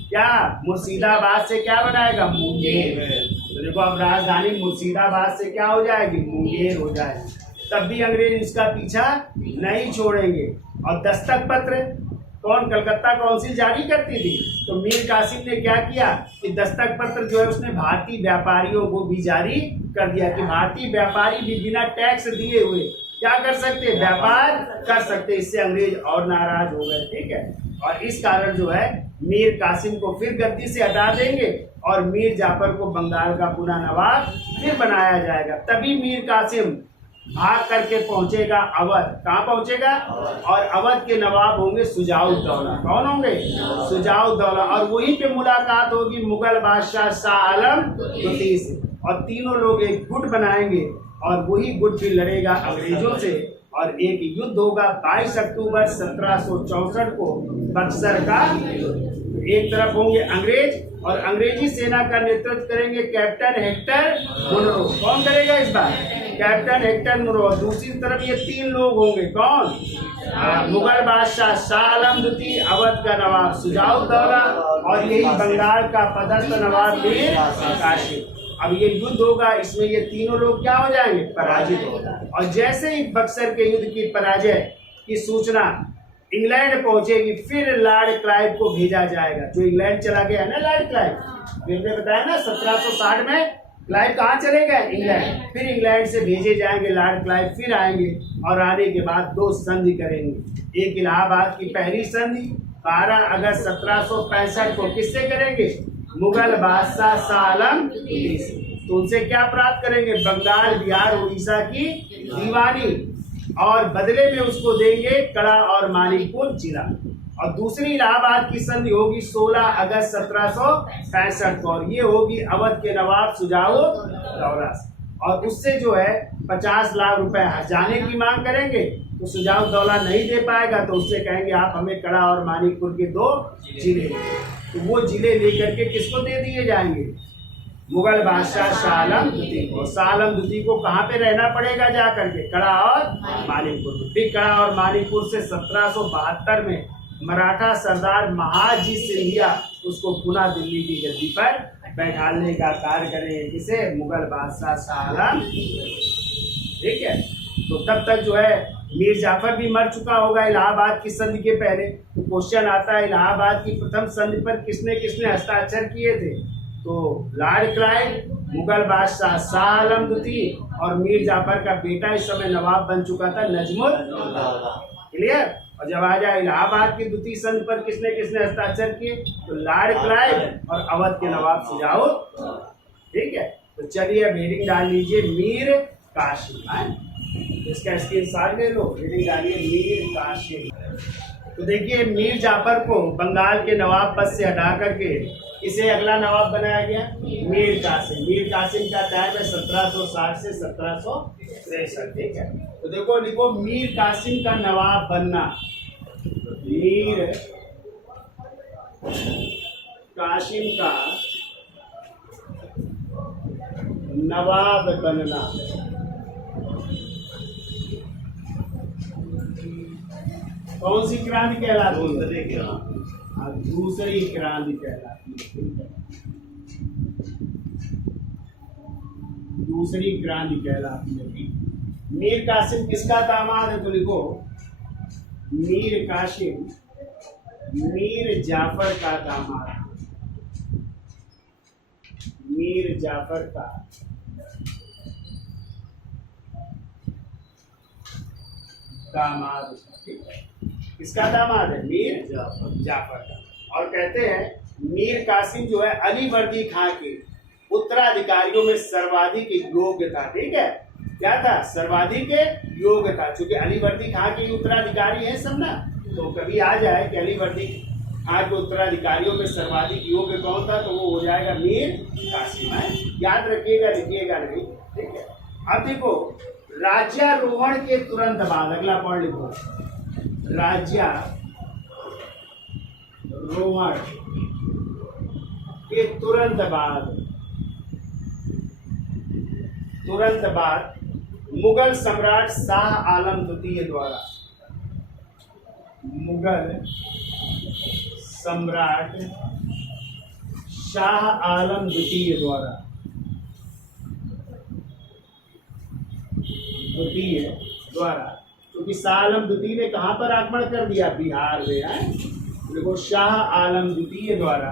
क्या मुर्शिदाबाद से क्या बनाएगा? मुंगेर। तो देखो, अब राजधानी मुर्शिदाबाद से क्या हो जाएगी? मुंगेर हो जाएगी। तब भी अंग्रेज इसका पीछा नहीं छोड़ेंगे। और दस्तक पत्र कौन? कलकत्ता काउंसिल जारी करती थी। तो मीर कासिम ने क्या किया कि दस्तक पत्र जो है उसने भारतीय व्यापारियों को भी जारी कर दिया कि भारतीय व्यापारी भी बिना टैक्स दिए हुए क्या कर सकते? व्यापार कर सकते। इससे अंग्रेज और नाराज हो गए। ठीक है, और इस कारण जो है मीर कासिम को फिर गद्दी से हटा देंगे और मीर जाफर को बंगाल का पुनः नवाब फिर बनाया जाएगा। तभी मीर कासिम भाग करके पहुंचेगा अवध। कहाँ पहुंचेगा? और अवध के नवाब होंगे सुजाउद्दौला। कौन होंगे? सुजाउद्दौला। और वहीं पे मुलाकात होगी मुगल बादशाह शाह आलम द्वितीय से, और तीनों लोग एक गुट बनाएंगे और वही गुट फिर लड़ेगा अंग्रेजों से। और एक युद्ध होगा 22 अक्टूबर 1764 को बक्सर का। एक तरफ होंगे अंग्रेज और अंग्रेजी सेना का नेतृत्व करेंगे कैप्टन हेक्टर मुनरो। कौन करेगा इस बार? Captain Hector Munro. दूसरी तरफ ये तीन लोग होंगे। कौन? मुगल बादशाह शाह आलम द्वितीय, अवध का नवाब सुजाउद्दौला और यही बंगाल का पदस्थ नवाब मीर कासिम। अब ये युद्ध होगा, इसमें ये तीनों लोग क्या हो जाएंगे? पराजित हो जाएंगे। और जैसे ही बक्सर के युद्ध की पराजय की सूचना इंग्लैंड पहुंचेगी, फिर लॉर्ड क्लाइव को भेजा जाएगा। जो इंग्लैंड चला गया है ना लॉर्ड क्लाइव, मैंने बताया ना 1760 में क्लाइव कहाँ चले गए? इंग्लैंड। फिर इंग्लैंड से भेजे जाएंगे लॉर्ड क्लाइव, फिर आएंगे और आने के बाद दो संधि करेंगे। एक इलाहाबाद की पहली संधि 12 अगस्त 1765 को किससे करेंगे? मुगल बादशाह शाह आलम द्वितीय से। तो उनसे क्या प्राप्त करेंगे? बंगाल, बिहार, उड़ीसा की दीवानी, और बदले में उसको देंगे कड़ा और मानिकपुर जिला। और दूसरी इलाहाबाद की संधि होगी 16 अगस्त 1765 को, और ये होगी अवध के नवाब सुजाउद्दौला से। और उससे जो है 50 लाख रुपए हर्जाने की मांग करेंगे। तो सुजाउद्दौला नहीं दे पाएगा तो उससे कहेंगे आप हमें कड़ा और मानिकपुर के 2 जिले। तो वो जिले लेकर के किसको दे दिए जाएंगे? मुगल बादशाह शाह आलम द्वितीय को। शाह आलम द्वितीय को कहाँ पे रहना पड़ेगा? जा करके कड़ा और मानिकपुर। फिर कड़ा और मानिकपुर से 1772 में मराठा सरदार महाजी सिंधिया उसको पुनः दिल्ली की गद्दी पर बैठाने का कार्य करेंगे। किसे? मुगल बादशाह शाह आलम। ठीक है, तो तब तक जो है मीर जाफर भी मर चुका होगा इलाहाबाद की संधि के पहले। तो क्वेश्चन आता है इलाहाबाद की प्रथम संधि पर किसने किसने हस्ताक्षर किए थे? तो लॉर्ड क्लाइव, मुगल बादशाह शाह आलम द्वितीय और मीर जाफर का बेटा इस समय नवाब बन चुका था नजमुद्दौला। क्लियर? और जब आ जाए इलाहाबाद की द्वितीय संधि पर किसने किसने हस्ताक्षर किए? तो लॉर्ड क्लाइव और अवध के नवाब सुजाउद्दौला। ठीक है, तो चलिए अब हेडिंग डाल लीजिए मीर कासिम। इसका स्क्रीनशॉट ले लो, हेडिंग डालिए मीर कासिम। तो देखिए मीर जाफर को बंगाल के नवाब पद से हटा करके इसे अगला नवाब बनाया गया मीर कासिम। मीर कासिम का टाइम है 1760 से 1763। ठीक है, तो देखो लिखो मीर कासिम का नवाब बनना। मीर कासिम का नवाब बनना। कौन सी क्रांति कहलाती है? हाँ, दूसरी क्रांति कहलाती है। दूसरी क्रांति कहलाती है। मीर कासिम किसका दामाद है? तो लिखो मीर कासिम मीर जाफर का दामाद। मीर जाफर का दामाद। किसका दामाद है? मीर जाफर का। और कहते हैं मीर कासिम जो है अली वर्दी खां के उत्तराधिकारियों में सर्वाधिक योग्य था। ठीक है, क्या था? सर्वाधिक योग्य था। चूंकि अली वर्दी खां के उत्तराधिकारी हैं सब ना, तो कभी आ जाए कि अली वर्दी खां के उत्तराधिकारियों में सर्वाधिक योग्य कौन था, तो वो हो जाएगा मीर कासिम है। याद रखिएगा, लिखिएगा नहीं। ठीक है, अब देखो राज्यारोहण के तुरंत बाद अगला पॉइंट लिखो। राज्यारोहण के तुरंत बाद मुगल सम्राट शाह आलम द्वितीय द्वारा मुगल सम्राट शाह आलम द्वितीय द्वारा क्योंकि शाह आलम द्वितीय ने कहां पर आक्रमण कर दिया? बिहार में है। देखो शाह आलम द्वितीय द्वारा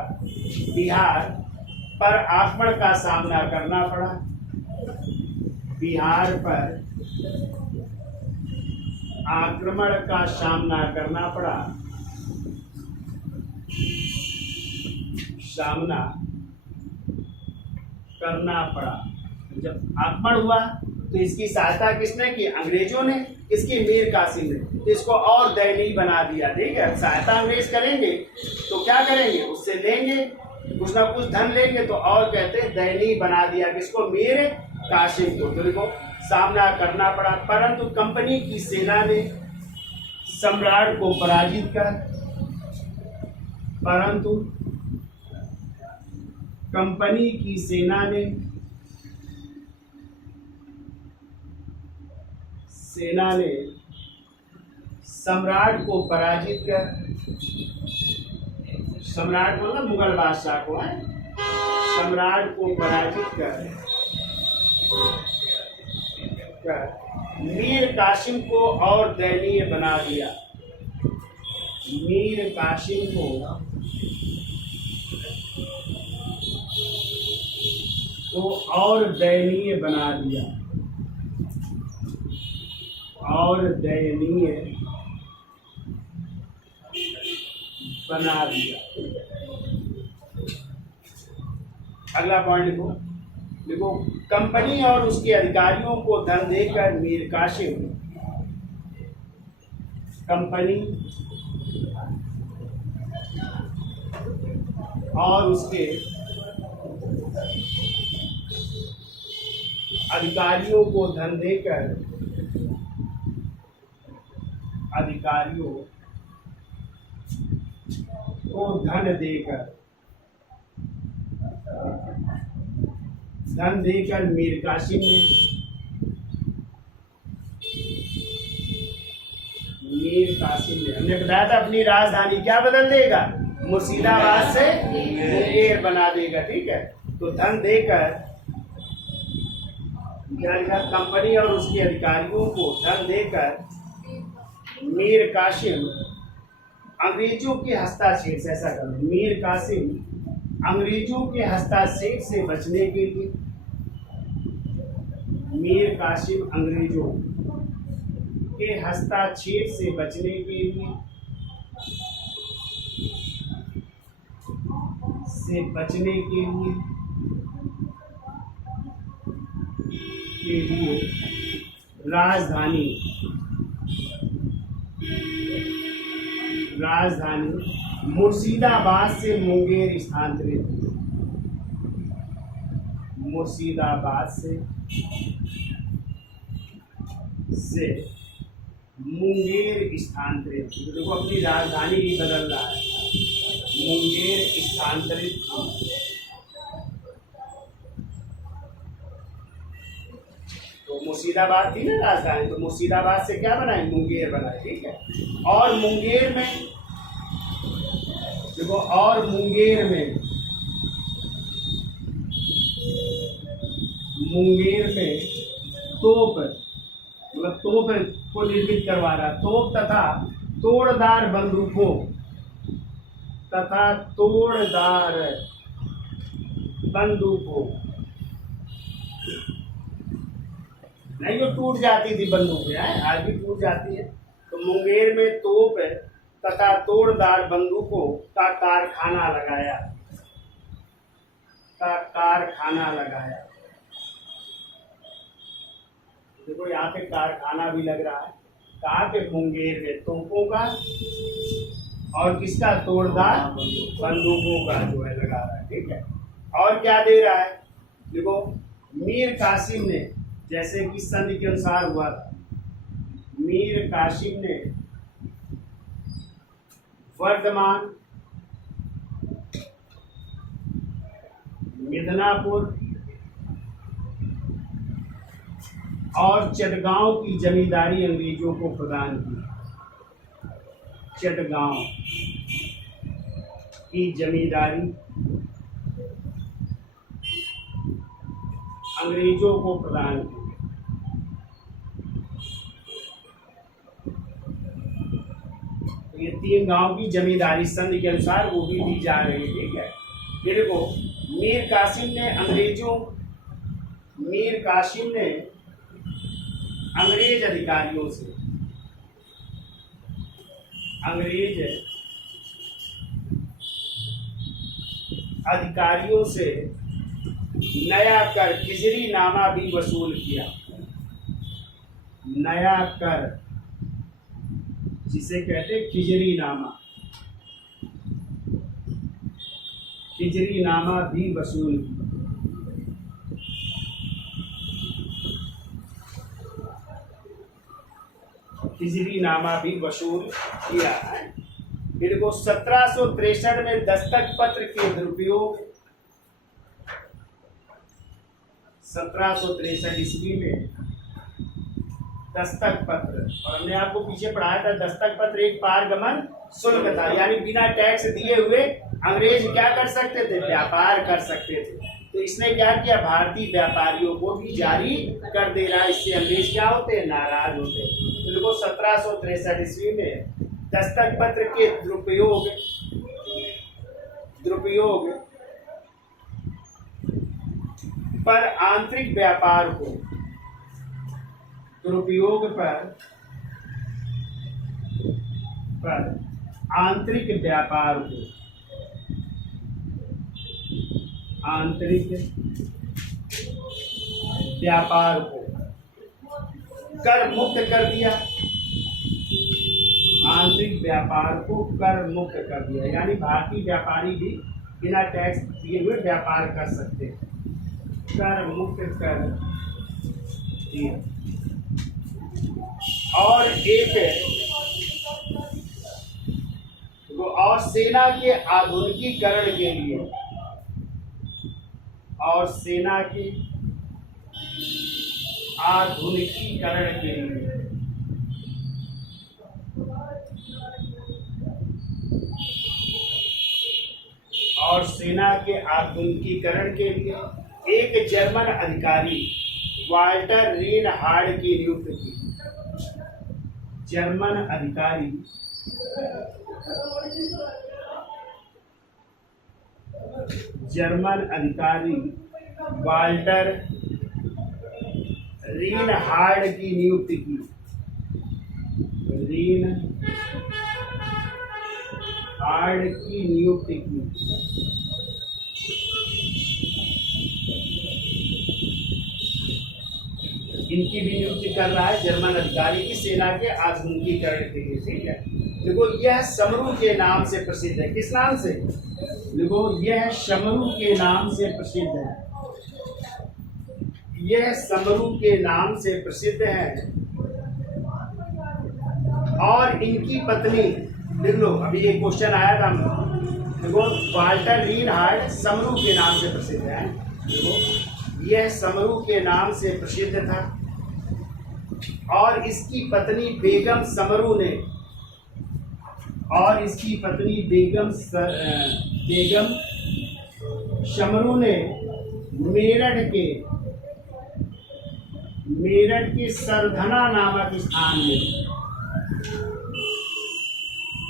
बिहार पर आक्रमण का सामना करना पड़ा। बिहार पर आक्रमण का सामना करना पड़ा। जब आक्रमण हुआ तो इसकी सहायता किसने की? अंग्रेजों ने। किसकी? मीर कासिम ने। तो इसको और दयनीय बना दिया। ठीक है, सहायता अंग्रेज करेंगे तो क्या करेंगे? उससे लेंगे, कुछ ना कुछ धन लेंगे, तो और कहते दयनीय बना दिया। किसको? मीर कासिम को। तो देखो सामना करना पड़ा, परंतु कंपनी की सेना ने सम्राट को पराजित कर कंपनी की सेना ने सम्राट को पराजित कर, सम्राट को ना मुगल बादशाह को है, सम्राट को पराजित कर मीर कासिम को और दयनीय बना दिया। मीर कासिम को और दयनीय बना दिया। अगला पॉइंट लिखो कंपनी और उसके अधिकारियों को धन देकर मीर कासिम कंपनी और उसके अधिकारियों को धन देकर मीर कासिम ने हमने बताया था अपनी राजधानी क्या बदल देगा? मुर्शिदाबाद से मुंगेर बना देगा। ठीक है, तो धन देकर कंपनी और उसके अधिकारियों को धन देकर मीर कासिम अंग्रेजों के हस्तक्षेप से, ऐसा करो, मीर कासिम अंग्रेजों के हस्तक्षेप से बचने के लिए, मीर कासिम अंग्रेजों के हस्तक्षेप से बचने के लिए राजधानी मुर्शिदाबाद से मुंगेर स्थानांतरित हुई। मुंगेर स्थानांतरित की। तो देखो अपनी राजधानी ही बदल रहा है, मुंगेर स्थानांतरित की। तो मुर्शिदाबाद थी ना राजधानी, तो मुर्शिदाबाद से क्या बनाए, मुंगेर बनाए, ठीक है। और मुंगेर में देखो, और मुंगेर में तोप, मतलब तोप को निर्मित करवा रहा, तोप तथा तोड़दार बंदूकों नहीं, जो टूट जाती थी बंदूकें, आज भी टूट जाती है। तो मुंगेर में तोप तथा तोड़दार बंदूकों का कारखाना लगाया। देखो यहाँ पे कारखाना भी लग रहा है, कहाँ पे, मुंगेर में तोपों का और किसका, तोड़दार बंदूकों का जो है लगा रहा है, ठीक है। और क्या दे रहा है, देखो मीर कासिम ने, जैसे कि संधि के अनुसार हुआ था, मीर कासिम ने वर्धमान, मिदनापुर और चटगांव की जमींदारी अंग्रेजों को प्रदान की। चटगांव की जमींदारी अंग्रेजों को प्रदान की। तो ये 3 गांव की जमींदारी संधि के अनुसार वो भी दी जा रही है, ठीक है। ये देखो मीर कासिम ने अंग्रेज अधिकारियों से नया कर खिजरी नामा भी वसूल किया। नया कर जिसे कहते खिजरी नामा भी वसूल किया। खिजरी नामा भी वसूल किया है। फिर को 1763 में दस्तक पत्र के दुरुपयोग, 1763 ईस्वी में दस्तक पत्र, और हमने आपको पीछे पढ़ाया था दस्तक पत्र एक पारगमन शुल्क था, यानी बिना टैक्स दिए हुए अंग्रेज क्या कर सकते थे, व्यापार कर सकते थे। तो इसने क्या किया, भारतीय व्यापारियों को भी जारी कर दे रहा है। इससे अंग्रेज क्या होते हैं, नाराज होते हैं। तो देखो 1763 ईस्वी में दस्तक पत्र के दुरुपयोग पर आंतरिक व्यापार को, दुरुपयोग पर आंतरिक व्यापार को कर मुक्त कर दिया। आंतरिक व्यापार को कर मुक्त कर दिया, यानी भारतीय व्यापारी भी बिना टैक्स दिए हुए व्यापार कर सकते हैं। कर मुक्त कर दिया। और और सेना के आधुनिकीकरण के लिए, और सेना के आधुनिकीकरण के लिए एक जर्मन अधिकारी वाल्टर रीनहार्ड की नियुक्ति की। जर्मन अधिकारी वाल्टर रीनहार्ड की नियुक्ति की। इनकी भी नियुक्ति कर रहा है जर्मन अधिकारी की, सेना के आधुनिकीकरण के लिए, ठीक है। देखो यह समरू के नाम से प्रसिद्ध है। किस नाम से? देखो यह समरू के नाम से प्रसिद्ध है। यह समरू के नाम से प्रसिद्ध है। और इनकी पत्नी, देख लो अभी एक क्वेश्चन आया था, देखो वाल्टर रीनहार्ड समरू के नाम से प्रसिद्ध है। देखो यह समरू के नाम से प्रसिद्ध था और इसकी पत्नी बेगम समरू ने, और इसकी पत्नी बेगम शमरू ने मेरठ के सरधना नामक स्थान में,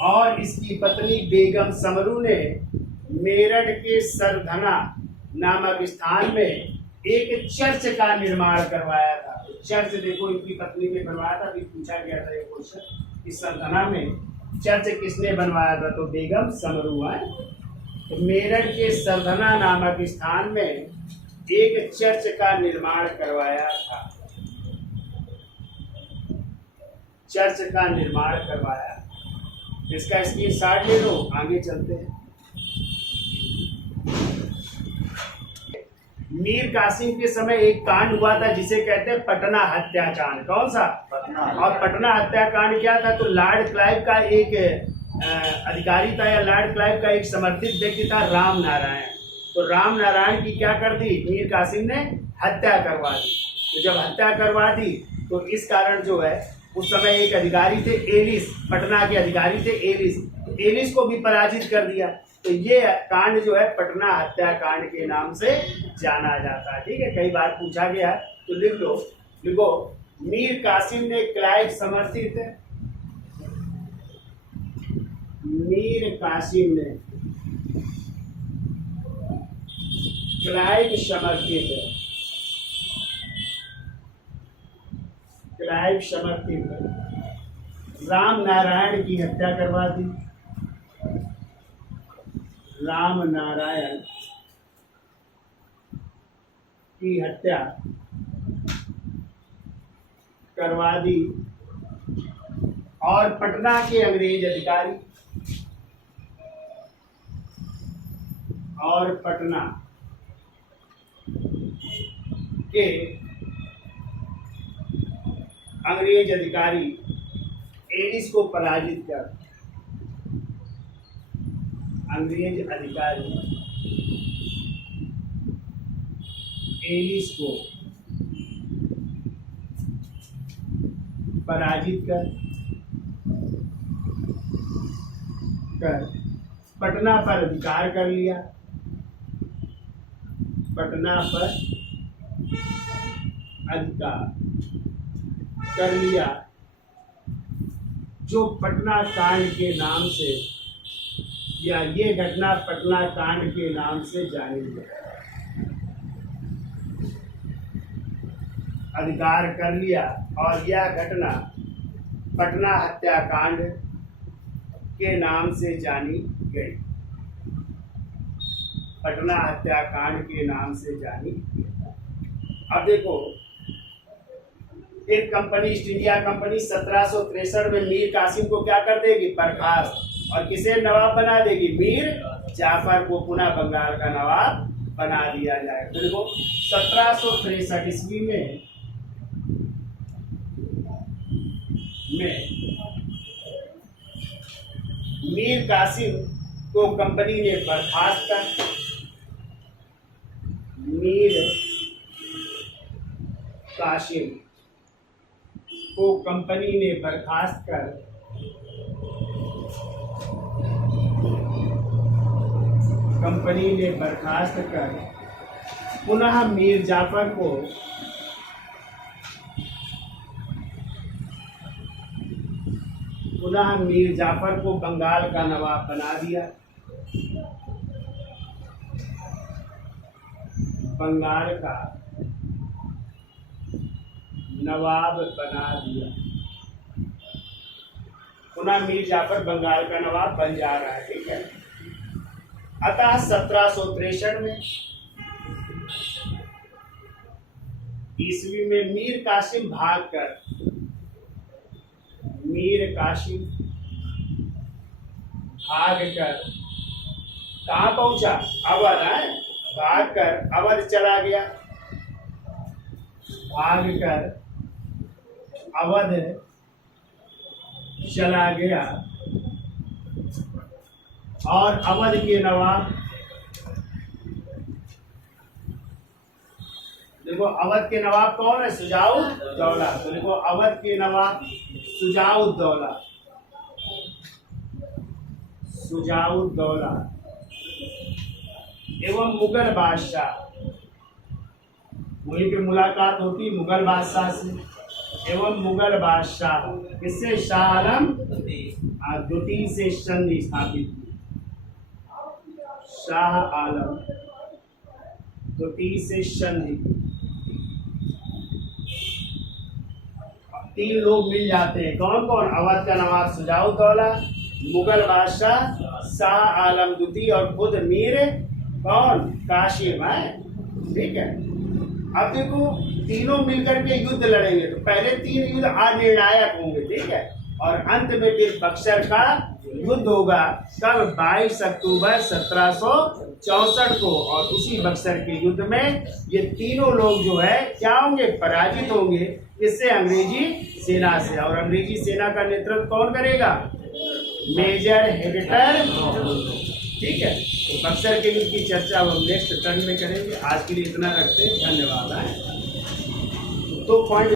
और इसकी पत्नी बेगम समरू ने मेरठ के सरधना नामक स्थान में एक चर्च का निर्माण करवाया था। चर्च देखो इनकी पत्नी ने बनवाया था, अभी पूछा गया था ये क्वेश्चन, इस सरधना में चर्च किसने बनवाया था, तो बेगम समरू है। तो मेरठ के सरधना नामक स्थान में एक चर्च का निर्माण करवाया था, चर्च का निर्माण करवाया। इसका स्क्रीनशॉट ले लो, आगे चलते हैं। मीर कासिम के समय एक कांड हुआ था जिसे कहते हैं पटना हत्याकांड। कौन सा? पटना। और पटना हत्याकांड क्या था, तो लॉर्ड क्लाइव का एक अधिकारी था, या लॉर्ड क्लाइव का एक समर्थित व्यक्ति था, राम नारायण। तो राम नारायण की क्या कर दी, मीर कासिम ने हत्या करवा दी। तो जब हत्या करवा दी तो इस कारण जो है, उस समय एक अधिकारी थे एलिस, पटना के अधिकारी थे एलिस, एलिस को भी पराजित कर दिया। तो ये कांड जो है पटना हत्याकांड के नाम से जाना जाता है। ठीक है, कई बार पूछा गया है, तो लिख लो, लिखो मीर कासिम ने क्लाइव समर्थित, मीर कासिम ने क्लाइव समर्थित, क्लाइव समर्थित राम नारायण की हत्या करवा दी। राम नारायण की हत्या करवा दी और पटना के अंग्रेज अधिकारी, और पटना के अंग्रेज अधिकारी एलिस को पराजित कर, अंग्रेज अधिकारी एलिस को पराजित कर पटना पर अधिकार कर लिया, पटना पर अधिकार कर लिया, जो पटना कांड के नाम से, या ये घटना पटना कांड के नाम से जानी जाती। अधिकार कर लिया और यह घटना पटना हत्याकांड के नाम से जानी गई, पटना हत्याकांड के नाम से जानी गई। अब देखो, एक कंपनी ईस्ट इंडिया कंपनी 1763 में मीर कासिम को क्या कर देगी, बर्खास्त, और किसे नवाब बना देगी, मीर जाफर को पुनः बंगाल का नवाब बना दिया जाएगा। तो देखो 1763 ईस्वी में मीर कासिम को कंपनी ने बर्खास्त कर, मीर कासिम को कंपनी ने बर्खास्त कर पुनः मीर जाफर को बंगाल का नवाब बना दिया, बंगाल का नवाब बना दिया। पुनः मीर जाफर बंगाल का नवाब बन जा रहा है। ठीक है, अतः 1763 में ईस्वी में मीर कासिम भागकर कहाँ पहुंचा, अवध है, भागकर अवध चला गया, भागकर अवध चला गया। और अवध के नवाब, देखो अवध के नवाब कौन है? शुजाउद्दौला। तो देखो अवध के नवाब शुजाउद्दौला, शुजाउद्दौला एवं मुगल बादशाह, वहीं पे मुलाकात होती मुगल बादशाह से। एवं मुगल बादशाह किससे? शाह आलम द्वितीय से संधि स्थापित की। शाह आलम द्वितीय से संधि, तीन लोग मिल जाते हैं। कौन कौन? अवध का नवाब शुजाउद्दौला, मुगल बादशाह शाह आलम द्वितीय और खुद मीर कौन? कासिम है। ठीक है, अब देखो तीनों मिलकर के युद्ध लड़ेंगे, तो पहले तीन युद्ध अनिर्णायक होंगे। ठीक है, और अंत में फिर बक्सर का युद्ध होगा। कब? 22 अक्टूबर 1764 को। और उसी बक्सर के युद्ध में ये तीनों लोग जो है क्या होंगे? पराजित होंगे। इससे अंग्रेजी सेना से। और अंग्रेजी सेना का नेतृत्व कौन करेगा? Major Hector. ठीक है, तो बक्सर के युद्ध की चर्चा हम नेक्स्ट टर्न में करेंगे। आज के लिए इतना रखते हैं, धन्यवाद। तो पॉइंट